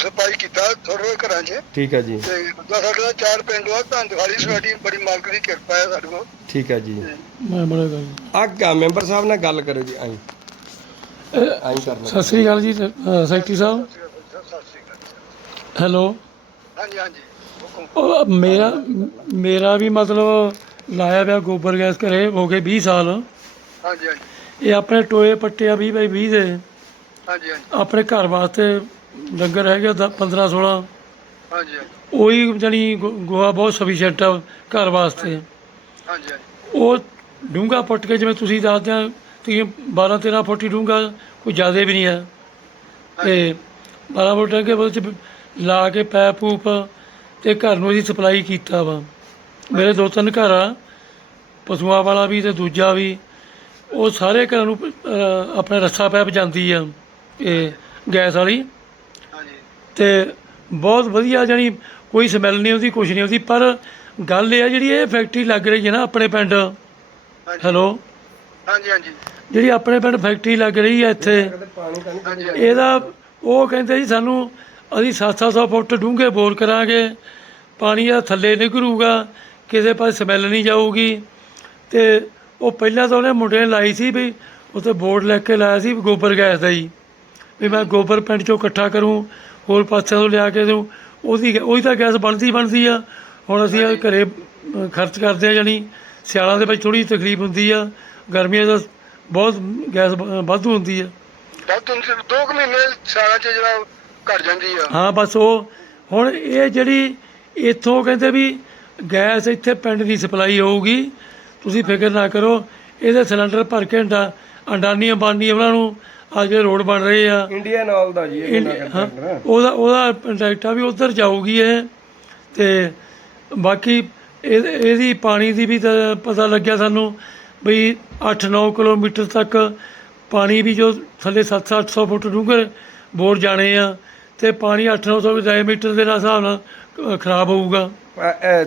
ਸਫ਼ਾਈ ਕੀਤਾ ਥੋੜੇ ਘਰਾਂ 'ਚ। ਠੀਕ ਹੈ ਜੀ। ਤੇ ਦੂਜਾ ਸਾਡੇ ਨਾਲ ਚਾਰ ਪਿੰਡ ਆ ਤਾਂ ਦਿਵਾਲੀ ਸੋਸਾਇਟੀ ਬੜੀ ਮਾਲਕ ਦੀ ਕਿਰਪਾ ਹੈ ਸਾਡੇ ਕੋਲ। ਠੀਕ ਹੈ ਜੀ। ਮੈਂ ਬੜਾ ਗੱਲ ਆ ਮੈਂਬਰ ਸਾਹਿਬ ਨਾਲ ਗੱਲ ਕਰੋ ਜੀ ਆਈ। ਆਈ ਕਰਨਾ। ਸਤਿ ਸ੍ਰੀ ਅਕਾਲ ਜੀ ਸੈਕਟਰੀ ਸਾਹਿਬ। ਹੈਲੋ। ਹਾਂਜੀ ਹਾਂਜੀ। ਉਹ ਮੇਰਾ ਮੇਰਾ ਵੀ ਮਤਲਬ ਲਾਇਆ ਪਿਆ ਗੋਬਰ ਗੈਸ ਘਰੇ ਹੋ ਗਏ 20 ਸਾਲ। ਹਾਂਜੀ ਹਾਂਜੀ। ਇਹ ਆਪਣੇ ਟੋਏ ਪੱਟੇ ਆ 20 ਬਾਈ 20 ਦੇ। ਹਾਂਜੀ ਹਾਂਜੀ। ਆਪਣੇ ਘਰ ਵਾਸਤੇ ਡੰਗਰ ਹੈਗੇ 15 16 ਹਾਂਜੀ ਹਾਂਜੀ। ਉਹੀ ਜਣੀ ਗੋਆ ਬਹੁਤ ਸਫੀਸ਼ੀਐਂਟ ਆ ਘਰ ਵਾਸਤੇ। ਹਾਂਜੀ ਹਾਂਜੀ ਉਹ ਡੂੰਘਾ ਪੁੱਟ ਕੇ ਜਿਵੇਂ ਤੁਸੀਂ ਦੱਸਦੇ ਆ ਤੁਸੀਂ 12 13 ਫੁੱਟ ਹੀ ਡੂੰਘਾ ਕੋਈ ਜ਼ਿਆਦਾ ਵੀ ਨਹੀਂ ਹੈ। ਤੇ 12 ਫੁੱਟ ਅੱਗੇ ਉਹਦੇ ਚ ਲਾ ਕੇ ਪੈਪ ਪੂਪ ਤੇ ਘਰ ਨੂੰ ਅਸੀਂ ਸਪਲਾਈ ਕੀਤਾ ਵਾ। ਮੇਰੇ ਦੋ ਤਿੰਨ ਘਰ ਆ ਪਸ਼ੂਆਂ ਵਾਲਾ ਵੀ ਤੇ ਦੂਜਾ ਵੀ ਉਹ ਸਾਰੇ ਘਰਾਂ ਨੂੰ ਆਪਣੇ ਰੱਸਾ ਪੈਪ ਜਾਂਦੀ ਆ। ਇਹ ਗੈਸ ਵਾਲੀ। ਹਾਂਜੀ। ਤੇ ਬਹੁਤ ਵਧੀਆ ਜਾਣੀ ਕੋਈ ਸਮੈਲ ਨਹੀਂ ਆਉਂਦੀ ਕੁਛ ਨਹੀਂ ਆਉਂਦੀ ਪਰ ਗੱਲ ਇਹ ਆ ਜਿਹੜੀ ਇਹ ਫੈਕਟਰੀ ਲੱਗ ਰਹੀ ਹੈ ਨਾ ਆਪਣੇ ਪਿੰਡ। ਹੈਲੋ ਹਾਂਜੀ ਹਾਂਜੀ। ਜਿਹੜੀ ਆਪਣੇ ਪਿੰਡ ਫੈਕਟਰੀ ਲੱਗ ਰਹੀ ਹੈ ਇੱਥੇ ਇਹਦਾ ਉਹ ਕਹਿੰਦੇ ਜੀ ਸਾਨੂੰ ਅਸੀਂ 700 ਫੁੱਟ ਡੂੰਘੇ ਬੋਰ ਕਰਾਂਗੇ ਪਾਣੀ ਆ ਥੱਲੇ ਨਿਕਲੂਗਾ ਕਿਸੇ ਪਾਸੇ ਸਮੈਲ ਨਹੀਂ ਜਾਊਗੀ। ਤੇ ਉਹ ਪਹਿਲਾਂ ਤਾਂ ਉਹਨੇ ਮੁੰਡੇ ਨੇ ਲਾਈ ਸੀ ਵੀ ਉੱਥੇ ਬੋਰਡ ਲਿਖ ਕੇ ਲਾਇਆ ਸੀ ਗੋਬਰ ਗੈਸ ਦਾ ਜੀ। ਵੀ ਮੈਂ ਗੋਬਰ ਪਿੰਡ ਚੋਂ ਇਕੱਠਾ ਕਰੂੰ ਹੋਰ ਪਾਸਿਆਂ ਤੋਂ ਲਿਆ ਕੇ ਦਊਂ। ਉਹਦੀ ਉਹਦੀ ਤਾਂ ਗੈਸ ਬਣਦੀ ਬਣਦੀ ਆ। ਹੁਣ ਅਸੀਂ ਇਹ ਘਰੇ ਖਰਚ ਕਰਦੇ ਆ ਜਾਣੀ। ਸਿਆਲਾਂ ਦੇ ਵਿੱਚ ਥੋੜੀ ਤਕਲੀਫ ਹੁੰਦੀ ਆ। ਗਰਮੀਆਂ ਦਾ ਬਹੁਤ ਗੈਸ ਵਾਧੂ ਹੁੰਦੀ ਆ। ਬਹੁਤ ਦੋ ਕੁ ਮਹੀਨੇ ਚ ਜਿਹੜਾ ਘਟ ਜਾਂਦੀ ਆ। ਹਾਂ ਬਸ ਉਹ ਹੁਣ ਇਹ ਜਿਹੜੀ ਇੱਥੋਂ ਕਹਿੰਦੇ ਵੀ ਗੈਸ ਇੱਥੇ ਪਿੰਡ ਦੀ ਸਪਲਾਈ ਹੋਊਗੀ ਤੁਸੀਂ ਫਿਕਰ ਨਾ ਕਰੋ। ਇਹਦੇ ਸਿਲੰਡਰ ਭਰ ਕੇ ਅੰਡਾ ਅੰਡਾਨੀ ਅੰਬਾਨੀ ਉਹਨਾਂ ਨੂੰ ਆ ਜਿਹੜੇ ਰੋਡ ਬਣ ਰਹੇ ਆ। ਇੰਡੀਅਨ ਆਲ ਦਾ ਜੀ ਇਹ ਇੰਡ- ਕਿੰਨਾ ਹਾਂ, ਉਹਦਾ ਉਹਦਾ ਡਾਇਰੈਕਟਾ ਵੀ ਉਧਰ ਜਾਊਗੀ ਇਹ। ਤੇ ਬਾਕੀ ਇਹ- ਇਹਦੀ ਪਾਣੀ ਦੀ ਵੀ ਤਾਂ ਪਤਾ ਲੱਗਿਆ ਸਾਨੂੰ ਵੀ 8-9 ਕਿਲੋਮੀਟਰ ਤੱਕ ਪਾਣੀ ਵੀ ਜੋ ਥੱਲੇ 700-800 ਫੁੱਟ ਡੂੰਘੇ ਬੋਰ ਜਾਣੇ ਆ ਤੇ ਪਾਣੀ 8-900 ਡਾਇਮੀਟਰ ਦੇ ਨਾਲ ਹਿਸਾਬ ਨਾਲ ਅ, ਖਰਾਬ ਹੋਊਗਾ।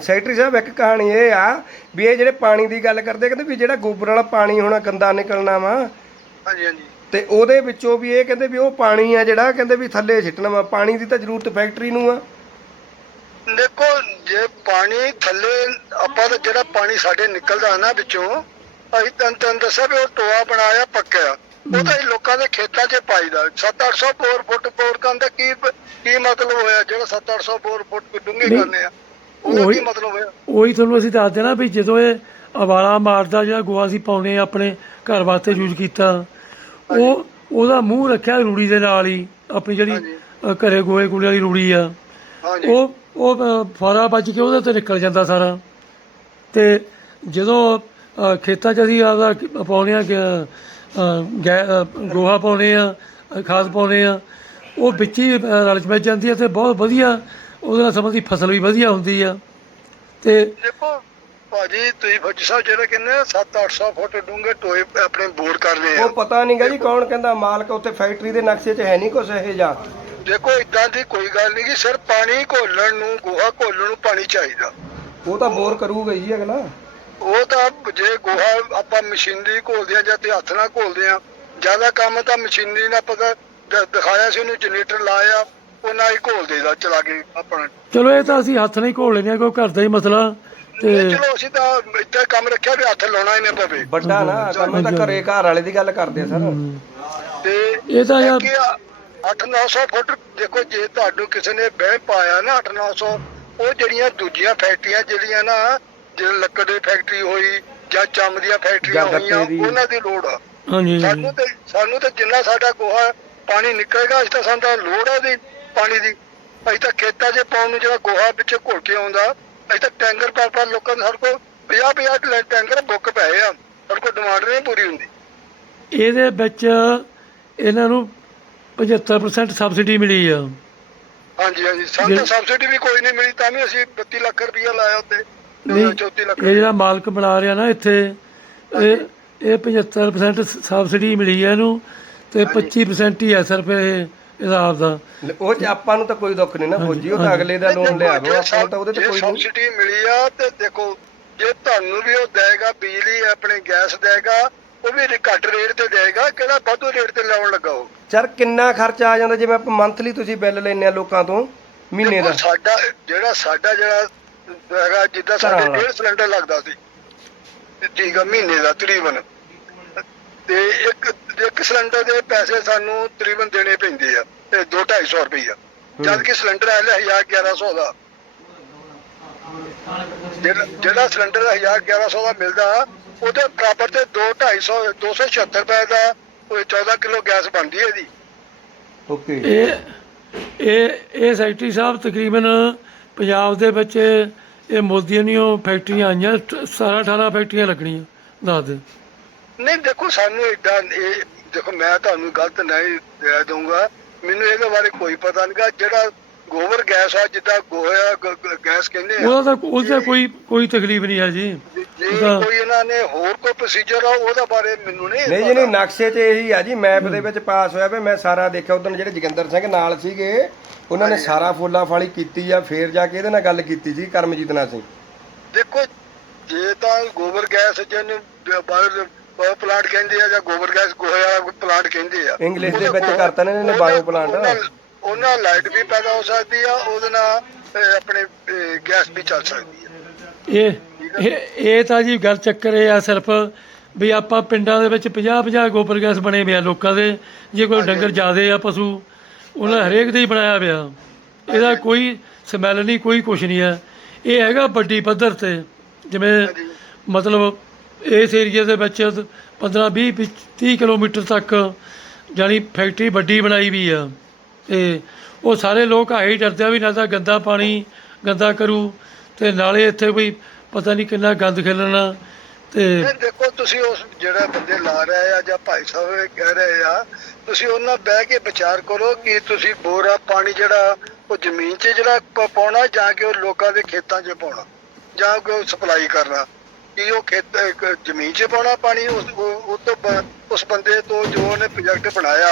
ਸੈਕਟਰੀ ਸਾਹਿਬ ਇੱਕ ਕਹਾਣੀ ਇਹ ਆ ਵੀ ਇਹ ਜਿਹੜੇ ਪਾਣੀ ਦੀ ਗੱਲ ਕਰਦੇ ਕਹਿੰਦੇ ਵੀ ਜਿਹੜਾ ਗੋਬਰ ਵਾਲਾ ਪਾਣੀ ਹੋਣਾ ਗੰਦਾ ਨਿਕਲਣਾ ਵਾ। ਹਾਂਜੀ ਹਾਂਜੀ। ਤੇ ਉਹਦੇ ਵਿੱਚੋਂ ਵੀ ਇਹ ਕਹਿੰਦੇ ਵੀ ਉਹ ਪਾਣੀ ਆ ਜਿਹੜਾ ਕਹਿੰਦੇ ਵੀ ਥੱਲੇ ਸਿੱਟਣਾ ਵਾ। ਪਾਣੀ ਦੀ ਤਾਂ ਜ਼ਰੂਰਤ ਫੈਕਟਰੀ ਨੂੰ ਆ। ਦੇਖੋ ਜੇ ਪਾਣੀ ਥੱਲੇ ਆਪਾਂ ਤਾਂ ਜਿਹੜਾ ਪਾਣੀ ਸਾਡੇ ਨਿਕਲਦਾ ਨਾ ਵਿੱਚੋਂ ਅਸੀਂ ਤਨ ਤਨ ਦੱਸਿਆ ਵੀ ਉਹ ਟੋਆ ਬਣਾਇਆ ਪੱਕਿਆ। ਉਹ ਤਾਂ ਲੋਕਾਂ ਦੇ ਖੇਤਾਂ 'ਚ ਪਾਈਦਾ। 7-800 ਬੋਰ ਫੁੱਟ ਬੋਰ ਕਰਨ ਦਾ ਕੀ ਕੀ ਮਤਲਬ ਹੋਇਆ? ਜਿਹੜਾ 7-800 ਬੋਰ ਫੁੱਟ ਡੂੰਘੇ ਕਰਨੇ ਆ ਉਹਦਾ ਉਹੀ- ਕੀ ਮਤਲਬ ਹੋਇਆ? ਉਹੀ ਤੁਹਾਨੂੰ ਅਸੀਂ ਦੱਸਦੇ ਨਾ ਵੀ ਜਦੋਂ ਇਹ ਅਵਾਲਾ ਮਾਰਦਾ ਜਿਹੜਾ ਗੋਆ ਅਸੀਂ ਪਾਉਨੇ ਆ ਆਪਣੇ ਘਰ ਵਾਸਤੇ ਯੂਜ਼ ਕੀਤਾ ਉਹ ਉਹਦਾ ਮੂੰਹ ਰੱਖਿਆ ਰੂੜੀ ਦੇ ਨਾਲ ਹੀ ਆਪਣੀ ਜਿਹੜੀ। ਅ, ਘਰੇ ਗੋਏ ਗੂੜੇ ਵਾਲੀ ਰੂੜੀ ਆ। ਹਾਂਜੀ। ਉਹ ਉਹ ਅ, ਫਾਰਾ ਵੱਜ ਕੇ ਉਹਦੇ ਤੇ ਨਿਕਲ ਜਾਂਦਾ ਸਾਰਾ। ਤੇ ਜਦੋਂ ਅ, ਖੇਤਾਂ 'ਚ ਅਸੀਂ ਆਪਦਾ ਆ ਕਿ, ਗੈ- ਅ, ਗੋਹਾ ਪਾਉਨੇ ਆ ਖਾਦ ਪਾਉਨੇ ਆ ਉਹ ਵਿੱਚ ਹੀ ਅ, ਰਲ ਮਿਲ ਜਾਂਦੀ ਹੈ ਤੇ ਬਹੁਤ ਵਧੀਆ ਉਹਦੇ ਨਾਲ ਸੰਬੰਧੀ ਫਸਲ ਵੀ ਵਧੀਆ ਹੁੰਦੀ ਆ। ਤੇ ਦੇਖੋ ਭਾਜੀ ਤੁਸੀਂ ਫੌਜੀ ਸਾਹਿਬ ਜਿਹੜਾ ਕਹਿੰਦੇ 7-800 ਫੁੱਟ ਡੂੰਘੇ ਟੋਏ ਆਪਣੇ ਬੋਰ ਕਰਦੇ ਆ। ਉਹ ਪਤਾ ਨਹੀਂਗਾ ਜੀ ਕੌਣ ਕਹਿੰਦਾ ਮਾਲਕ ਉੱਥੇ ਫੈਕਟਰੀ ਦੇ ਨਕਸ਼ੇ 'ਚ ਹੈ ਨਹੀਂ ਕੁਛ ਇਹ ਜਾ ਦੇਖੋ ਇਦਾਂ ਦੀ ਕੋਈ ਗੱਲ ਨਹੀਂ ਕਿ ਸਿਰ ਪਾਣੀ ਘੋਲਣ ਨੂੰ ਗੋਹਾ ਘੋਲਣ ਨੂੰ ਪਾਣੀ ਚਾਹੀਦਾ। ਉਹ ਤਾਂ ਬੋਰ ਕਰੂਗਾ ਜੀ ਅਗਲਾ। ਉਹ ਤਾਂ ਜੇ ਗੋਹਾ ਆਪਾਂ ਮਸ਼ੀਨਰੀ ਘੋਲਦੇ ਆ ਜਾਂ ਤੇ ਹੱਥ ਨਾਲ ਘੋਲਦੇ ਆ ਜ਼ਿਆਦਾ ਕੰਮ ਤਾਂ ਮਸ਼ੀਨਰੀ ਨਾਲ ਪਤਾ ਦ- ਦਿਖਾਇਆ ਸੀ ਉਹਨੂੰ ਜਨਰੇਟਰ ਲਾਇਆ ਉਹਨਾਂ ਹੀ ਘੋਲ ਦੇਦਾ ਚਲਾ ਕੇ ਆਪਣਾ। ਚਲੋ ਇਹ ਤਾਂ ਅਸੀਂ ਹੱਥ ਨਹੀਂ ਘੋਲ ਲੈਂਦੇ ਕੋਈ ਘਰ ਦਾ ਹੀ ਮਸਲਾ। ਤੇ ਚਲੋ ਅਸੀਂ ਤਾਂ ਇੱਦਾਂ ਕੰਮ ਰੱਖਿਆ ਵੀ ਹੱਥ ਲਾਉਣਾ ਹੀ ਨਾ ਪਵੇ ਵੱਡਾ ਨਾ ਕੰਮ ਇਹ ਤਾਂ ਘਰੇ ਘਰ ਵਾਲੇ ਦੀ ਗੱਲ ਕਰਦੇ ਆ ਸਰ। ਤੇ ਇਹ ਤਾਂ ਯਾਰ- 8-900 ਫੁੱਟ ਦੇਖੋ ਜੇ ਤੁਹਾਨੂੰ ਕਿਸੇ ਨੇ ਬਹਿ ਪਾਇਆ ਨਾ 8-900 ਉਹ ਜਿਹੜੀਆਂ ਦੂਜੀਆਂ ਫੈਕਟਰੀਆਂ ਜਿਹੜੀਆਂ ਨਾ ਜਿਵੇਂ ਲੱਕੜ ਦੀ ਫੈਕਟਰੀ ਹੋਈ ਜਾਂ ਚੰਮ ਦੀਆਂ ਫੈਕਟਰੀਆਂ ਹੋਈਆਂ। ਉਹਨਾਂ ਦੀ ਲੋੜ ਆ। ਹਾਂਜੀ ਸਾਨੂੰ ਤੇ ਸਾਨੂੰ ਤੇ ਜਿੰਨਾ ਸਾਡਾ ਗੋਹਾ ਪਾਣੀ ਨਿਕਲੇਗਾ ਅਸੀਂ ਤਾਂ ਸਾਨੂੰ ਲੋੜ ਆ ਦੀ ਪਾਣੀ ਦੀ। ਅਸੀਂ ਤਾਂ ਖੇਤਾਂ 'ਚ ਪਾਉਣ ਨੂੰ ਜਿਹੜਾ ਗੋਹਾ ਵਿੱਚ ਘੁਲ ਕੇ ਆਉਂਦਾ ਤਾਂ ਟੈਂਕਰ ਪਰ ਪਰ ਲੋਕਾਂ ਦੇ ਸਾਡੇ ਕੋਲ 50 50 ਟੈਂਕਰ ਬੁੱਕ ਪਏ ਆ। ਸਾਡੇ ਕੋਲ ਡਿਮਾਂਡ ਨਹੀਂ ਪੂਰੀ ਹੁੰਦੀ। ਇਹਦੇ ਵਿੱਚ ਇਹਨਾਂ ਨੂੰ 75% ਸਬਸਿਡੀ ਮਿਲੀ ਆ। ਹਾਂਜੀ ਹਾਂਜੀ। ਸਾਨੂੰ ਸਬਸਿਡੀ ਵੀ ਕੋਈ ਨਹੀਂ ਮਿਲੀ ਤਾਂ ਵੀ ਅਸੀਂ 32 ਲੱਖ ਰੁਪਇਆ ਲਾਇਆ ਉੱਤੇ। ਨਹੀਂ 34 ਲੱਖ ਇਹ ਜਿਹੜਾ ਮਾਲਕ ਬਣਾ ਰਿਹਾ ਨਾ ਇੱਥੇ ਇਹ ਇਹ 75% ਸਬਸਿਡੀ ਮਿਲੀ ਹੈ ਇਹਨੂੰ ਤੇ 25% ਹੀ ਹੈ ਸਿਰਫ ਇਹ। ਇਹਦਾ ਆਪਦਾ ਉਹ ਚ ਆਪਾਂ ਨੂੰ ਤਾਂ ਕੋਈ ਦੁੱਖ ਨਹੀਂ ਨਾ ਫੌਜੀ ਉਹ ਤਾਂ ਅਗਲੇ ਦਾ ਲੋਨ ਲਿਆਵੇ ਆਪਾਂ ਨੂੰ ਤਾਂ ਉਹਦੇ ਤੇ ਕੋਈ ਨਹੀਂ। ਸਬਸਿਡੀ ਮਿਲੀ ਆ ਤੇ ਦੇਖੋ ਜੇ ਤੁਹਾਨੂੰ ਵੀ ਉਹ ਦੇਗਾ ਬਿਜਲੀ ਆਪਣੇ ਗੈਸ ਦੇਗਾ ਉਹ ਵੀ ਘੱਟ ਰੇਟ ਤੇ ਦੇਗਾ ਕਿਹੜਾ ਵਾਧੂ ਰੇਟ ਤੇ ਲਾਉਣ ਲੱਗਾ ਉਹ? ਸਰ ਕਿੰਨਾ ਖਰਚਾ ਆ ਜਾਂਦਾ ਜਿਵੇਂ ਆਪਾਂ ਮੰਥਲੀ ਤੁਸੀਂ ਬਿੱਲ ਲੈਂਦੇ ਆ ਲੋਕਾਂ ਤੋਂ ਮਹੀਨੇ ਦਾ। ਸਾਡਾ ਜਿਹੜਾ ਸਾਡਾ ਜਿਹੜਾ ਹੈਗਾ ਜਿੱਦਾਂ ਸਾਡੇ ਘਰਾਂ ਵਾਲਾ। ਡੇਢ ਸਿਲੰਡਰ ਲੱਗਦਾ ਸੀ ਤੇ ਠੀਕ ਆ ਮਹੀਨੇ ਦਾ ਤਕਰੀਬਨ। ਤੇ ਇੱਕ ਇੱਕ ਸਿਲੰਡਰ ਦੇ ਪੈਸੇ ਸਾਨੂੰ ਤਕਰੀਬਨ ਦੇਣੇ ਪੈਂਦੇ ਆ ਤੇ 2 250 ਰੁਪਈਆ ਜਦ ਕਿ ਸਿਲੰਡਰ ਹੈ 1000 1100 ਦਾ। ਜਿਹੜਾ ਸਿਲੰਡਰ 1000 1100 ਦਾ ਮਿਲਦਾ ਉਹਦੇ ਬਰਾਬਰ ਤੇ 2 250 276 ਰੁਪਏ ਦਾ ਕੋਈ 14 ਕਿਲੋ ਗੈਸ ਬਣਦੀ ਹੈ ਇਹਦੀ। ਓਕੇ। ਇਹ ਇਹ ਇਹ ਸੈਕਟਰੀ ਸਾਹਿਬ ਤਕਰੀਬਨ ਪੰਜਾਬ ਦੇ ਵਿੱਚ ਇਹ ਮੋਦੀ ਦੀਆਂ ਫੈਕਟਰੀਆਂ ਆਈਆਂ 17 18 ਫੈਕਟਰੀਆਂ ਲੱਗਣੀਆਂ ਦੱਸ ਦੇ। ਨਹੀਂ ਦੇਖੋ ਸਾਨੂੰ ਏਦਾਂ ਇਹ ਦੇਖੋ ਮੈਂ ਤੁਹਾਨੂੰ ਗਲਤ ਨਹੀਂ ਦੇ ਦਊਂਗਾ। ਮੈਨੂੰ ਇਹਦੇ ਬਾਰੇ ਕੋਈ ਪਤਾ ਨਹੀਂਗਾ ਜਿਹੜਾ ਗੋਬਰ ਗੈਸ ਆ ਜਿੱਦਾਂ ਗੋਇਆ ਗ- ਗ- ਗੈਸ ਕਹਿੰਦੇ ਆ। ਉਹਦਾ ਤਾਂ ਉਹਦਾ ਕੋਈ ਕੋਈ ਤਕਲੀਫ ਨਹੀਂ ਹੈ ਜੀ। ਜੇ ਉਹਦਾ- ਕੋਈ ਇਹਨਾਂ ਨੇ ਹੋਰ ਕੋਈ ਪ੍ਰੋਸੀਜਰ ਆ ਉਹਦਾ ਬਾਰੇ ਮੈਨੂੰ ਨਹੀਂ ਨਹੀਂ ਜੀ ਨਹੀਂ ਨਕਸ਼ੇ 'ਚ ਇਹੀ ਆ ਜੀ ਮੈਪ ਦੇ ਵਿੱਚ ਪਾਸ ਹੋਇਆ ਵੀ ਮੈਂ ਸਾਰਾ ਦੇਖਿਆ ਉਦੋਂ ਜਿਹੜੇ ਜਗਿੰਦਰ ਸਿੰਘ ਨਾਲ ਸੀਗੇ ਉਹਨਾਂ ਨੇ ਸਾਰਾ ਫੋਲਾ ਫਾਲੀ ਕੀਤੀ ਆ ਫੇਰ ਜਾ ਕੇ ਇਹਦੇ ਨਾਲ ਗੱਲ ਕੀਤੀ ਸੀ ਕਰਮਜੀਤ ਨਾਲ ਸਿੰਘ ਦੇਖੋ ਜੇ ਤਾਂ ਗੋਬਰ ਗੈਸ ਜਿਹਨੂੰ ਬਾਇਓ ਬਾਇਓ ਪਲਾਂਟ ਕਹਿੰਦੇ ਆ ਜਾਂ ਗੋਬਰ ਗੈਸ ਗੋਇਆ ਪਲਾਂਟ ਕਹਿੰਦੇ ਆ। ਇੰਗਲਿਸ਼ ਦੇ ਵਿੱਚ ਕਰਤਾ ਨੇ ਇਹਨਾਂ ਨੇ ਬਾਇਓ ਪਲਾਂਟ। ਉਹਨਾਂ- ਲਾਈਟ ਵੀ ਪੈਦਾ ਹੋ ਸਕਦੀ ਆ ਉਹਦੇ ਨਾਲ ਅਹ, ਆਪਣੇ ਅਹ, ਗੈਸ ਵੀ ਚੱਲ ਸਕਦੀ ਆ। ਇਹ ਇਹ ਇਹ ਤਾਂ ਜੀ ਗੱਲ ਚੱਕਰ ਇਹ ਆ ਸਿਰਫ ਵੀ ਆਪਾਂ ਪਿੰਡਾਂ ਦੇ ਵਿੱਚ 50 50 ਗੋਬਰ ਗੈਸ ਬਣੇ ਹੋਏ ਆ ਲੋਕਾਂ ਦੇ। ਜੇ ਕੋਈ ਡੰਗਰ ਜ਼ਿਆਦੇ ਆ ਪਸ਼ੂ ਉਹਨਾਂ ਹਰੇਕ ਦੇ ਹੀ ਬਣਾਇਆ ਪਿਆ ਇਹਦਾ ਕੋਈ ਸਮੈਲ ਨਹੀਂ ਕੋਈ ਕੁਛ ਨਹੀਂ ਹੈ ਇਹ ਹੈਗਾ ਵੱਡੀ ਪੱਧਰ ਤੇ ਜਿਵੇਂ। ਮਤਲਬ ਇਸ ਏਰੀਆ ਦੇ ਵਿੱਚ 15 20 30 ਕਿਲੋਮੀਟਰ ਤੱਕ ਜਾਣੀ ਫੈਕਟਰੀ ਵੱਡੀ ਬਣਾਈ ਵੀ ਆ। ਤੇ ਉਹ ਸਾਰੇ ਲੋਕ ਆਹੀ ਡਰਦੇ ਆ ਵੀ ਨਾ ਤਾਂ ਗੰਦਾ ਪਾਣੀ ਗੰਦਾ ਕਰੂ ਤੇ ਨਾਲੇ ਇੱਥੇ ਕੋਈ ਪਤਾ ਨਹੀਂ ਕਿੰਨਾ ਗੰਦ ਖਿਲਰਨਾ ਤੇ ਦੇਖੋ, ਤੁਸੀਂ ਉਸ ਜਿਹੜਾ ਬੰਦੇ ਲਾ ਰਹੇ ਆ ਜਾਂ ਭਾਈ ਸਾਹਿਬ ਕਹਿ ਰਹੇ ਆ, ਤੁਸੀਂ ਉਹਨਾਂ ਬਹਿ ਕੇ ਵਿਚਾਰ ਕਰੋ ਕਿ ਤੁਸੀਂ ਬੋਰਾ ਪਾਣੀ ਜਿਹੜਾ ਉਹ ਜ਼ਮੀਨ 'ਚ ਜਿਹੜਾ ਪਾਉਣਾ ਜਾਂ ਕਿ ਉਹ ਲੋਕਾਂ ਦੇ ਖੇਤਾਂ 'ਚ ਪਾਉਣਾ ਜਾਂ ਕਿ ਉਹ ਸਪਲਾਈ ਕਰਨਾ। ਕਿ ਉਹ ਖੇਤ ਇੱਕ ਜ਼ਮੀਨ 'ਚ ਪਾਉਣਾ ਪਾਣੀ ਉਸ ਉਹ ਤੋਂ ਬ- ਉਸ ਬੰਦੇ ਤੋਂ ਜੋ ਉਹਨੇ ਪ੍ਰੋਜੈਕਟ ਬਣਾਇਆ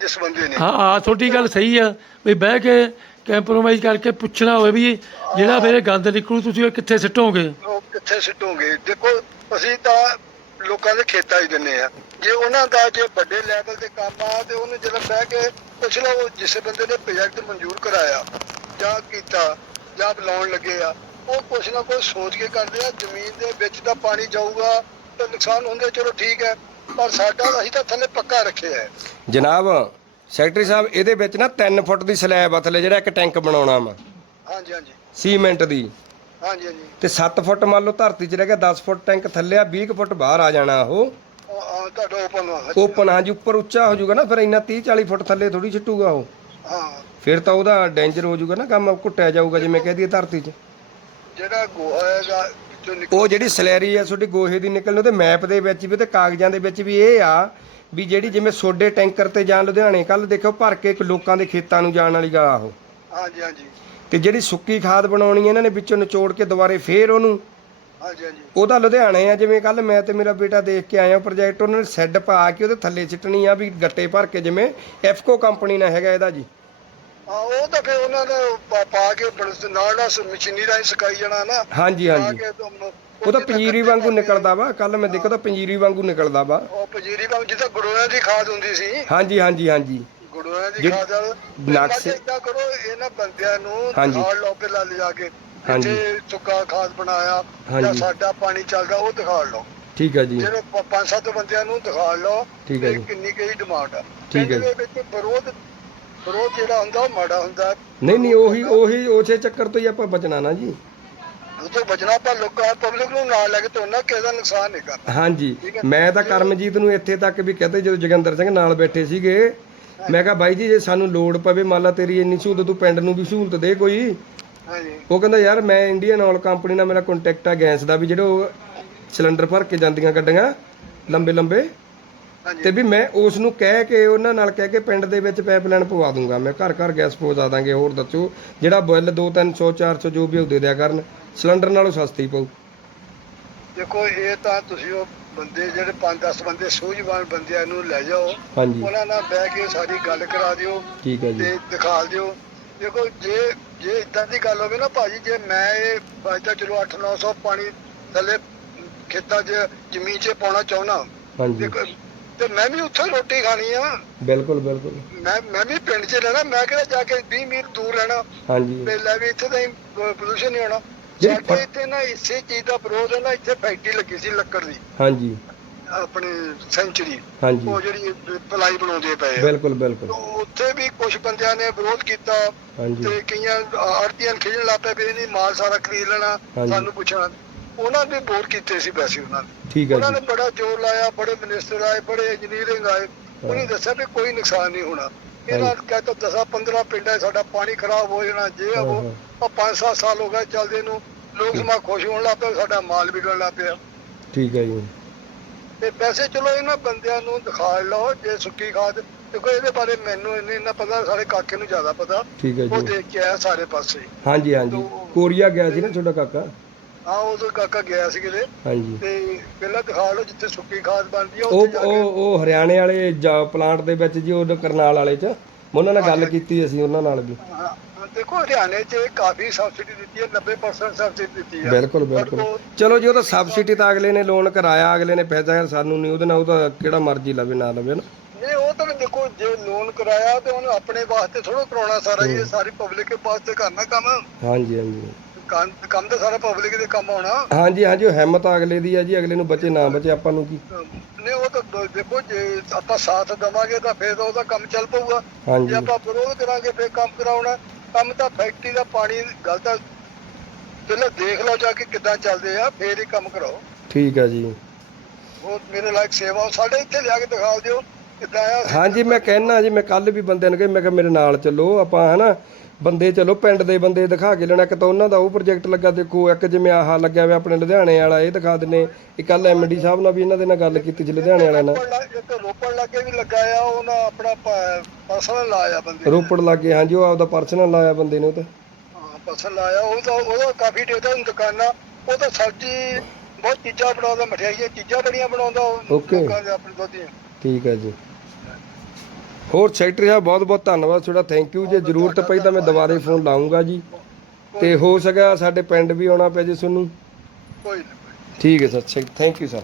ਜਿਸ ਬੰਦੇ ਨੇ। ਹਾਂ ਆ ਤੁਹਾਡੀ ਗੱਲ ਸਹੀ ਆ। ਵੀ ਬਹਿ ਕੇ ਕੰਪਰੋਮਾਈਜ਼ ਕਰਕੇ ਪੁੱਛਣਾ ਹੋਵੇ ਵੀ ਜਿਹੜਾ ਮੇਰੇ ਗੰਦ ਨਿਕਲੂ ਤੁਸੀਂ ਉਹ ਕਿੱਥੇ ਸਿੱਟੋਗੇ? ਉਹ ਕਿੱਥੇ ਸਿੱਟੋਗੇ? ਦੇਖੋ ਅਸੀਂ ਤਾਂ ਲੋਕਾਂ ਦੇ ਖੇਤਾਂ 'ਚ ਦਿੰਨੇ ਆ। ਜੇ ਉਹਨਾਂ ਦਾ ਜੇ ਵੱਡੇ ਲੈਵਲ ਤੇ ਕੰਮ ਆ ਤੇ ਉਹਨੂੰ ਜਦੋਂ ਬਹਿ ਕੇ ਪੁੱਛ ਲਓ ਜਿਸ ਬੰਦੇ ਨੇ ਪ੍ਰੋਜੈਕਟ ਮਨਜ਼ੂਰ ਕਰਾਇਆ ਜਾਂ ਕੀਤਾ ਜਾਂ ਲਾਉਣ ਲੱਗੇ ਆ ਉਹ ਕੁਛ ਨਾ ਕੁਛ ਸੋਚ ਕੇ ਕਰਦੇ ਆ ਜ਼ਮੀਨ ਦੇ ਵਿੱਚ ਤਾਂ ਪਾਣੀ ਜਾਊਗਾ ਤੇ ਨੁਕਸਾਨ ਹੁੰਦੇ ਚਲੋ ਠੀਕ ਹੈ ਪਰ ਸਾਡਾ ਅਸੀਂ ਤਾਂ ਥੱਲੇ ਪੱਕਾ ਰੱਖਿਆ ਹੈ। ਜਨਾਬ ਸੈਕਟਰੀ ਸਾਹਿਬ ਇਹਦੇ ਵਿੱਚ ਨਾ 3 ਫੁੱਟ ਦੀ ਸਲੈਬ ਆ ਥੱਲੇ ਜਿਹੜਾ ਇੱਕ ਟੈਂਕ ਬਣਾਉਣਾ ਵਾ। ਹਾਂਜੀ ਹਾਂਜੀ। ਸੀਮੈਂਟ ਦੀ। ਹਾਂਜੀ ਹਾਂਜੀ। ਤੇ 7 ਫੁੱਟ ਮੰਨ ਲਓ ਧਰਤੀ 'ਚ ਰਹਿ ਗਿਆ 10 ਫੁੱਟ ਟੈਂਕ ਥੱਲੇ ਆ 20 ਕੁ ਫੁੱਟ ਬਾਹਰ ਆ ਜਾਣਾ ਉਹ। ਉਹ, ਆ, ਤੁਹਾਡਾ ਓਪਨ ਓਪਨ ਹਾਂਜੀ ਉੱਪਰ ਉੱਚਾ ਹੋ ਜਾਊਗਾ ਨਾ ਫਿਰ ਇੰਨਾ 30 40 ਫੁੱਟ ਥੱਲੇ ਥੋੜੀ ਛਿੱਟੂਗਾ ਉਹ। ਹਾਂ। ਫਿਰ ਤਾਂ ਉਹਦਾ ਡੇਂਜਰ ਹੋ ਜਾਊਗਾ ਨਾ ਕੰਮ ਘੁੱਟਿਆ ਜਾਊਗਾ ਜਿਵੇਂ ਕਹਿ ਦਈਏ ਧਰਤੀ 'ਚ। ਜਿਹੜਾ ਗੋਹਾ ਹੈਗਾ ਵਿੱਚੋਂ ਨਿਕਲ ਉਹ ਜਿਹੜੀ ਸਲੈਰੀ ਆ ਤੁਹਾਡੀ ਗੋਹੇ ਦੀ ਨਿਕਲਣ ਉਹਦੇ ਮੈਪ ਦੇ ਵਿੱਚ ਵੀ ਤੇ ਕਾਗਜ਼ਾਂ ਦੇ ਵਿੱਚ ਵੀ ਇਹ ਆ ਵੀ ਜਿਹੜੀ ਜਿਵੇਂ ਸੋਡੇ ਟੈਂਕਰ ਤੇ ਜਾਣ ਲੁਧਿਆਣੇ ਕੱਲ ਦੇਖੋ ਭਰ ਕੇ ਲੋਕਾਂ ਦੇ ਖੇਤਾਂ ਨੂੰ ਜਾਣ ਵਾਲੀ ਗਾ ਉਹ। ਹਾਂਜੀ ਹਾਂਜੀ। ਤੇ ਜਿਹੜੀ ਸੁੱਕੀ ਖਾਦ ਬਣਾਉਣੀ ਇਹਨਾਂ ਨੇ ਵਿੱਚੋਂ ਨਿਚੋੜ ਕੇ ਦੁਬਾਰੇ ਫੇਰ ਉਹਨੂੰ। ਹਾਂਜੀ ਹਾਂਜੀ। ਉਹਦਾ ਲੁਧਿਆਣੇ ਆ ਜਿਵੇਂ ਕੱਲ ਮੈਂ ਤੇ ਮੇਰਾ ਬੇਟਾ ਦੇਖ ਕੇ ਆਇਆ ਪ੍ਰੋਜੈਕਟ ਉਹਨਾਂ ਨੇ ਸੈੱਡ ਪਾ ਕੇ ਉਹਦੇ ਥੱਲੇ ਸਿੱਟਣੀ ਆ ਵੀ ਗੱਟੇ ਭਰ ਕੇ ਜਿਵੇਂ ਐਫਕੋ ਕੰਪਨੀ ਨਾਲ ਹੈਗਾ ਇਹਦਾ ਜੀ। ਹਾਂ ਉਹ ਤਾਂ ਫਿਰ ਉਹਨਾਂ ਨੇ ਪਾ- ਪਾ ਕੇ ਬਣ- ਨਾਲ ਨਾਲ ਮਸ਼ੀਨੀ ਰਾਹੀਂ ਸੁਕਾਈ ਜਾਣਾ ਨਾ। ਹਾਂਜੀ ਪਾ ਹਾਂਜੀ। ਕੇ ਤੋਂ ਮ- ਉਹ ਤਾਂ ਪੰਜੀਰੀ ਵਾਂਗੂ ਕੇ- ਨਿਕਲਦਾ ਵਾ ਕੱਲ ਮੈਂ ਦੇਖਿਆ ਤਾਂ ਪੰਜੀਰੀ ਵਾਂਗੂ ਨਿਕਲਦਾ ਵਾ। ਉਹ ਪੰਜੀਰੀ ਵਾਂਗੂ ਜਿੱਦਾਂ ਗੁੜੋਆਂ ਦੀ ਖਾਦ ਹੁੰਦੀ ਸੀ। ਹਾਂਜੀ ਹਾਂਜੀ ਹਾਂਜੀ। ਗੁੜੋਆਂ ਦੀ ਜਿਹ- ਖਾਦ ਨਕਸ਼- ਇਦਾਂ ਕਰੋ ਇਹਨਾਂ ਬੰਦਿਆਂ ਨੂੰ ਹਾਂਜੀ। ਦਿਖਾ ਲਓ ਪਹਿਲਾਂ ਲਿਜਾ ਕੇ। ਹਾਂਜੀ। ਜਿੱਥੇ ਸੁੱਕਾ ਖਾਦ ਬਣਾਇਆ ਜਾਂ ਹਾਂਜੀ। ਸਾਡਾ ਪਾਣੀ ਚੱਲਦਾ ਉਹ ਦਿਖਾ ਲਓ। ਠੀਕ ਹੈ ਜੀ। ਜਿਹੜੇ ਪ- ਪੰਜ ਸੱਤ ਬੰਦਿਆਂ ਨੂੰ ਦਿਖਾ ਲਓ ਠੀਕ ਹੈ ਜੀ। ਕਿੰਨੀ ਕਿਹੜੀ ਡਿਮਾਂਡ ਆ। ਠੀਕ ਹੈ ਪਿੰਡ ਦੇ ਵਿੱਚ ਵਿਰੋਧ ਵਿਰੋਧ ਜਿਹੜਾ ਹੁੰਦਾ ਉਹ ਮਾੜਾ ਹੁੰਦਾ। ਨਹੀਂ ਨਹੀਂ ਉਹੀ ਉਹੀ ਉਸੇ ਚੱਕਰ ਤੋਂ ਹੀ ਆਪਾਂ ਬਚਣਾ ਨਾ ਜੀ। ਤੋਂ ਬਚਣਾ ਆਪਾਂ ਲੋਕਾਂ ਪਬਲਿਕ ਨੂੰ ਨਾਲ ਲੈ ਕੇ ਤੋੜਨਾ ਕਿਸੇ ਦਾ ਨੁਕਸਾਨ ਨਹੀਂ ਕਰਨਾ। ਹਾਂਜੀ। ਮੈਂ ਤਾਂ ਕਰਮਜੀਤ ਨੂੰ ਇੱਥੇ ਤੱਕ ਵੀ ਕਹਤੇ ਜਦੋਂ ਜਗਿੰਦਰ ਸਿੰਘ ਨਾਲ ਬੈਠੇ ਸੀਗੇ ਮੈਂ ਕਿਹਾ ਬਾਈ ਜੀ ਜੇ ਸਾਨੂੰ ਲੋੜ ਪਵੇ ਮੰਨ ਲਾ ਤੇਰੀ ਇੰਨੀ ਸਹੂਲਤ ਤੂੰ ਪਿੰਡ ਨੂੰ ਵੀ ਸਹੂਲਤ ਦੇ ਕੋਈ। ਹਾਂਜੀ। ਉਹ ਕਹਿੰਦਾ ਯਾਰ ਮੈਂ ਇੰਡੀਅਨ ਆਇਲ ਕੰਪਨੀ ਨਾਲ ਮੇਰਾ ਕੰਟੈਕਟ ਆ ਗੈਸ ਦਾ ਵੀ ਜਿਹੜੇ ਉਹ ਸਿਲੰਡਰ ਭਰ ਕੇ ਜਾਂਦੀਆਂ ਗੱਡੀਆਂ ਲੰਬੇ ਲੰਬੇ ਤੇ ਵੀ ਮੈਂ ਉਸ ਨੂੰ ਕਹਿ ਕੇ ਉਹਨਾਂ ਨਾਲ ਕਹਿ ਕੇ ਪਿੰਡ ਦੇ ਵਿੱਚ ਪਾਈਪਲਾਈਨ ਪਵਾ ਦੂੰਗਾ। ਮੈਂ ਘਰ ਘਰ ਗੈਸ ਪਹੁੰਚਾ ਦਾਂਗੇ ਹੋਰ ਦੱਸੋ ਜਿਹੜਾ ਬਿੱਲ 2 300 400 ਜੋ ਵੀ ਉਹ ਦੇ ਦਿਆ ਕਰਨ ਸਿਲੰਡਰ ਨਾਲੋਂ ਸਸਤੀ ਪਊ। ਦੇਖੋ ਇਹ ਤਾਂ ਤੁਸੀਂ ਉਹ ਬੰਦੇ ਜਿਹੜੇ 5-10 ਬੰਦੇ ਸੂਝਵਾਨ ਬੰਦਿਆਂ ਨੂੰ ਲੈ ਜਾਓ ਉਹਨਾਂ ਨਾਲ ਬਹਿ ਕੇ ਸਾਰੀ ਗੱਲ ਕਰਾ ਦਿਓ ਠੀਕ ਹੈ ਜੀ। ਤੇ ਦਿਖਾ ਦਿਓ। ਦੇਖੋ ਜੇ ਜੇ ਇਦਾਂ ਦੀ ਗੱਲ ਹੋਵੇ ਨਾ ਭਾਜੀ ਜੇ ਮੈਂ ਇਹ ਅੱਜ ਤਾਂ ਚਲੋ 8-900 ਪਾਣੀ ਥੱਲੇ ਖੇਤਾਂ 'ਚ ਜ਼ਮੀਨ 'ਚ ਪਾਉਣਾ ਚਾਹੁੰਦਾ। ਹਾਂਜੀ। ਦੇਖੋ ਤੇ ਮੈਂ ਵੀ ਉੱਥੇ ਰੋਟੀ ਖਾਣੀ ਆ। ਬਿਲਕੁਲ ਬਿਲਕੁਲ। ਮੈਂ ਮੈਂ ਵੀ ਪਿੰਡ 'ਚ ਰਹਿਣਾ ਮੈਂ ਕਿਹੜਾ ਜਾ ਕੇ 20 ਮੀਲ ਦੂਰ ਰਹਿਣਾ। ਹਾਂਜੀ। ਤੇ ਲੈ ਵੀ ਇੱਥੇ ਤਾਂ ਪੋਲੂਸ਼ਨ ਨਹੀਂ ਹੋਣਾ। ਸਾਡੇ ਇੱਥੇ ਨਾ ਇਸੇ ਚੀਜ਼ ਦਾ ਵਿਰੋਧ ਹੈ ਨਾ ਇੱਥੇ ਫੈਕਟਰੀ ਲੱਗੀ ਸੀ ਲੱਕੜ ਦੀ। ਹਾਂਜੀ। ਆਪਣੇ ਸੈਂਚੁਰੀ ਹਾਂਜੀ। ਉਹ ਜਿਹੜੀ ਪਲਾਈ ਬਣਾਉਂਦੇ ਪਏ ਆ। ਬਿਲਕੁਲ ਬਿਲਕੁਲ। ਉੱਥੇ ਵੀ ਕੁਝ ਬੰਦਿਆਂ ਨੇ ਵਿਰੋਧ ਕੀਤਾ। ਤੇ ਕਈਆਂ ਆੜਤੀਆਂ ਖੇਡਣ ਲੱਗ ਪਏ ਵੀ ਇਹ ਨਹੀਂ ਮਾਲ ਸਾਰਾ ਖਰੀਦ ਲੈਣਾ। ਸਾਨੂੰ ਪੁੱਛਣਾ। ਉਹਨਾਂ ਨੇ ਬੋਰ ਕੀਤੇ ਸੀ ਵੈਸੇ ਉਹਨਾਂ ਨੇ। ਠੀਕ ਹੈ ਉਹਨਾਂ ਨੇ ਜੀ ਬੜਾ ਜ਼ੋਰ ਲਾਇਆ ਬੜੇ ਮਿਨਿਸਟਰ ਆਏ ਬੜੇ ਇੰਜੀਨੀਅਰਿੰਗ ਆਏ। ਉਹਨੇ ਦੱਸਿਆ ਵੀ ਕੋਈ ਨੁਕਸਾਨ ਨਹੀਂ ਹੋਣਾ। ਇਹਨਾਂ ਕਹਿੰਦਾ 10 15 ਪਿੰਡਾਂ 'ਚ ਸਾਡਾ ਪਾਣੀ ਖਰਾਬ ਹੋ ਜਾਣਾ ਜੇ ਆ ਹਾਂ, ਉਹ ਹਾਂ। ਉਹ 5-7 ਸਾਲ ਹੋ ਗਏ ਚੱਲਦੇ ਨੂੰ ਲੋਕ ਸਮਾ ਖੁਸ਼ ਹੋਣ ਲੱਗ ਪਏ ਸਾਡਾ ਮਾਲ ਵਿਕਣ ਲੱਗ ਪਿਆ। ਠੀਕ ਹੈ ਜੀ। ਤੇ ਵੈਸੇ ਚਲੋ ਇਹਨਾਂ ਬੰਦਿਆਂ ਨੂੰ ਦਿਖਾ ਲਓ ਜੇ ਸੁੱਕੀ ਖਾਦ ਦੇਖੋ ਇਹਦੇ ਬਾਰੇ ਮੈਨੂੰ ਇੰਨੇ ਇੰਨਾ ਪਤਾ ਸਾਡੇ ਕਾਕੇ ਨੂੰ ਜ਼ਿਆਦਾ ਪਤਾ। ਠੀਕ ਹੈ ਉਹ ਜੀ ਦੇਖ ਕੇ ਆਇਆ ਸਾਰੇ ਪਾਸੇ। ਹਾਂਜੀ ਹਾਂਜੀ। ਕੋਰੀਆ ਗਿਆ ਸੀ ਨਾ ਤੁਹਾਡਾ ਕਾਕਾ? ਹਾਂ ਉਦੋਂ ਕਾਕਾ ਗਿਆ ਸੀ ਕਿਤੇ ਹਾਂਜੀ। ਤੇ ਪਹਿਲਾਂ ਦਿਖਾ ਲਓ ਜਿੱਥੇ ਸੁੱਕੀ ਖਾਦ ਬਣਦੀ ਆ ਉਹ ਉੱਥੇ ਜਾ ਕੇ ਉਹ ਉਹ ਹਰਿਆਣੇ ਵਾਲੇ ਪਲਾਂਟ ਦੇ ਵਿੱਚ ਜੀ ਉਹ ਕਰਨਾਲ ਵਾਲੇ ਚ ਮੈਂ ਉਹਨਾਂ ਨਾਲ ਗੱਲ ਕੀਤੀ ਅਸੀਂ ਉਹਨਾਂ ਨਾਲ ਵੀ। ਹਾਂ, ਹਾਂ, ਦੇਖੋ ਹਰਿਆਣੇ 'ਚ ਕਾਫੀ ਸਬਸਿਡੀ ਦਿੱਤੀ ਹੈ 90% ਸਬਸਿਡੀ ਦਿੱਤੀ ਹੈ ਬਿਲਕੁਲ ਬਿਲਕੁਲ। ਚਲੋ ਜੀ ਉਹ ਤਾਂ ਸਬਸਿਡੀ ਤਾਂ ਅਗਲੇ ਨੇ ਲੋਨ ਕਰਾਇਆ ਅਗਲੇ ਨੇ ਪੈਸਾ ਸਾਨੂੰ ਨਹੀਂ ਉਹਦੇ ਨਾਲ ਉਹ ਤਾਂ ਕਿਹੜਾ ਮਰਜ਼ੀ ਲਵੇ ਨਾ ਲਵੇ ਨਾ। ਨਹੀਂ ਉਹ ਤਾਂ ਦੇਖੋ ਜੇ ਲੋਨ ਕਰਾਇਆ ਤੇ ਉਹਨੂੰ ਆਪਣੇ ਵਾਸਤੇ ਥੋੜਾ ਕਰਾਉਣਾ ਸਾਰਾ ਇਹ ਸਾਰੀ ਪਬਲਿਕ ਵਾਸਤੇ ਕਰਨਾ ਕੰਮ। ਹਾਂਜੀ ਹਾਂਜੀ। ਕੰਮ ਕੰਮ ਤਾਂ ਸਾਰਾ ਪਬਲਿਕ ਦੇ ਕੰਮ ਆਉਣਾ। ਹਾਂਜੀ ਹਾਂਜੀ ਉਹ ਹਿੰਮਤ ਅਗਲੇ ਦੀ ਆ ਜੀ ਅਗਲੇ ਨੂੰ ਬਚੇ ਨਾ ਬਚੇ ਆਪਾਂ ਨੂੰ ਕੀ? ਨਹੀਂ ਉਹ ਤਾਂ ਦ- ਦੇਖੋ ਜੇ ਆਪਾਂ ਸਾਥ ਦਵਾਂਗੇ ਤਾਂ ਫਿਰ ਤਾਂ ਉਹਦਾ ਕੰਮ ਚੱਲ ਪਊਗਾ। ਜੇ ਹਾਂਜੀ ਆਪਾਂ ਵਿਰੋਧ ਕਰਾਂਗੇ ਫਿਰ ਕੰਮ ਕਰਾਉਣਾ। ਕੰਮ ਤਾਂ ਫੈਕਟਰੀ ਦਾ ਪਾਣੀ ਗੱਲ ਤਾਂ ਪਹਿਲਾਂ ਦੇਖ ਲਓ ਜਾ ਕੇ ਕਿੱਦਾਂ ਚੱਲਦੇ ਆ ਫੇਰ ਹੀ ਕੰਮ ਕਰਾਓ। ਠੀਕ ਹੈ ਜੀ। ਉਹ ਮੇਰੇ ਲਾਇਕ ਸੇਵਾ ਸਾਡੇ ਇੱਥੇ ਲਿਆ ਕੇ ਦਿਖਾ ਦਿਓ ਕਿੱਦਾਂ ਆ। ਹਾਂਜੀ ਮੈਂ ਕਹਿਣਾ ਜੀ ਮੈਂ ਕੱਲ ਵੀ ਬੰਦਿਆਂ ਨੂੰ ਕਿਹਾ ਮੈਂ ਕਿਹਾ ਮੇਰੇ ਨਾਲ ਚੱਲੋ ਆਪਾਂ ਹਨਾ ਬੰਦੇ ਚਲੋ ਪਿੰਡ ਦੇ ਬੰਦੇ ਦਿਖਾ ਕੇ ਲੈਣਾ ਇੱਕ ਤਾਂ ਉਹਨਾਂ ਦਾ ਉਹ ਪ੍ਰੋਜੈਕਟ ਲੱਗਾ ਦੇਖੋ ਇੱਕ ਜਿਵੇਂ ਆਹ ਲੱਗਿਆ ਹੋਇਆ ਆਪਣੇ ਲੁਧਿਆਣੇ ਵਾਲਾ ਇਹ ਦਿਖਾ ਦਿੰਨੇ ਇੱਕ ਕੱਲ ਐਮਡੀ ਸਾਹਿਬ ਨਾਲ ਵੀ ਇਹਨਾਂ ਦੇ ਨਾਲ ਗੱਲ ਕੀਤੀ ਸੀ ਲੁਧਿਆਣੇ ਵਾਲਿਆਂ ਨਾਲ। ਇੱਕ ਰੋਪੜ ਲਾਗੇ ਵੀ ਲੱਗਾ ਆ ਉਹਨਾਂ ਆਪਣਾ ਪਰਸਨਲ ਲਾਇਆ ਬੰਦੇ। ਰੋਪੜ ਲੱਗੇ ਹਾਂਜੀ ਉਹ ਆਪਦਾ ਪਰਸਨਲ ਲਾਇਆ ਬੰਦੇ ਨੇ ਉਹ ਤਾਂ। ਹਾਂ ਪਰਸਨਲ ਲਾਇਆ ਉਹ ਤਾਂ ਉਹਦਾ ਕਾਫੀ ਡੇਟਾ ਦੁਕਾਨਾਂ ਉਹ ਤਾਂ ਸਬਜ਼ੀ ਬਹੁਤ ਚੀਜ਼ਾਂ ਬਣਾਉਂਦਾ ਮਠਿਆਈਆਂ ਚੀਜ਼ਾਂ ਬੜੀਆਂ ਬਣਾਉਂਦਾ ਉਹ. ਲੋਕਾਂ ਦੇ ਆਪਣੇ ਦੁੱਧ ਦੀਆਂ। ਠੀਕ ਹੈ ਜੀ। ਹੋਰ ਸੈਕਟਰੀ ਸਾਹਿਬ ਬਹੁਤ ਬਹੁਤ ਧੰਨਵਾਦ ਤੁਹਾਡਾ ਥੈਂਕ ਯੂ ਜੇ ਜ਼ਰੂਰਤ ਪਈ ਤਾਂ ਮੈਂ ਦੁਬਾਰੇ ਫੋਨ ਲਾਉਂਗਾ ਜੀ। ਤੇ ਹੋ ਸਕਿਆ ਸਾਡੇ ਪਿੰਡ ਵੀ ਆਉਣਾ ਪਿਆ ਜੇ ਤੁਹਾਨੂੰ। ਕੋਈ ਨਹੀਂ ਠੀਕ ਹੈ ਸਰ ਥੈਂਕ ਯੂ ਸਰ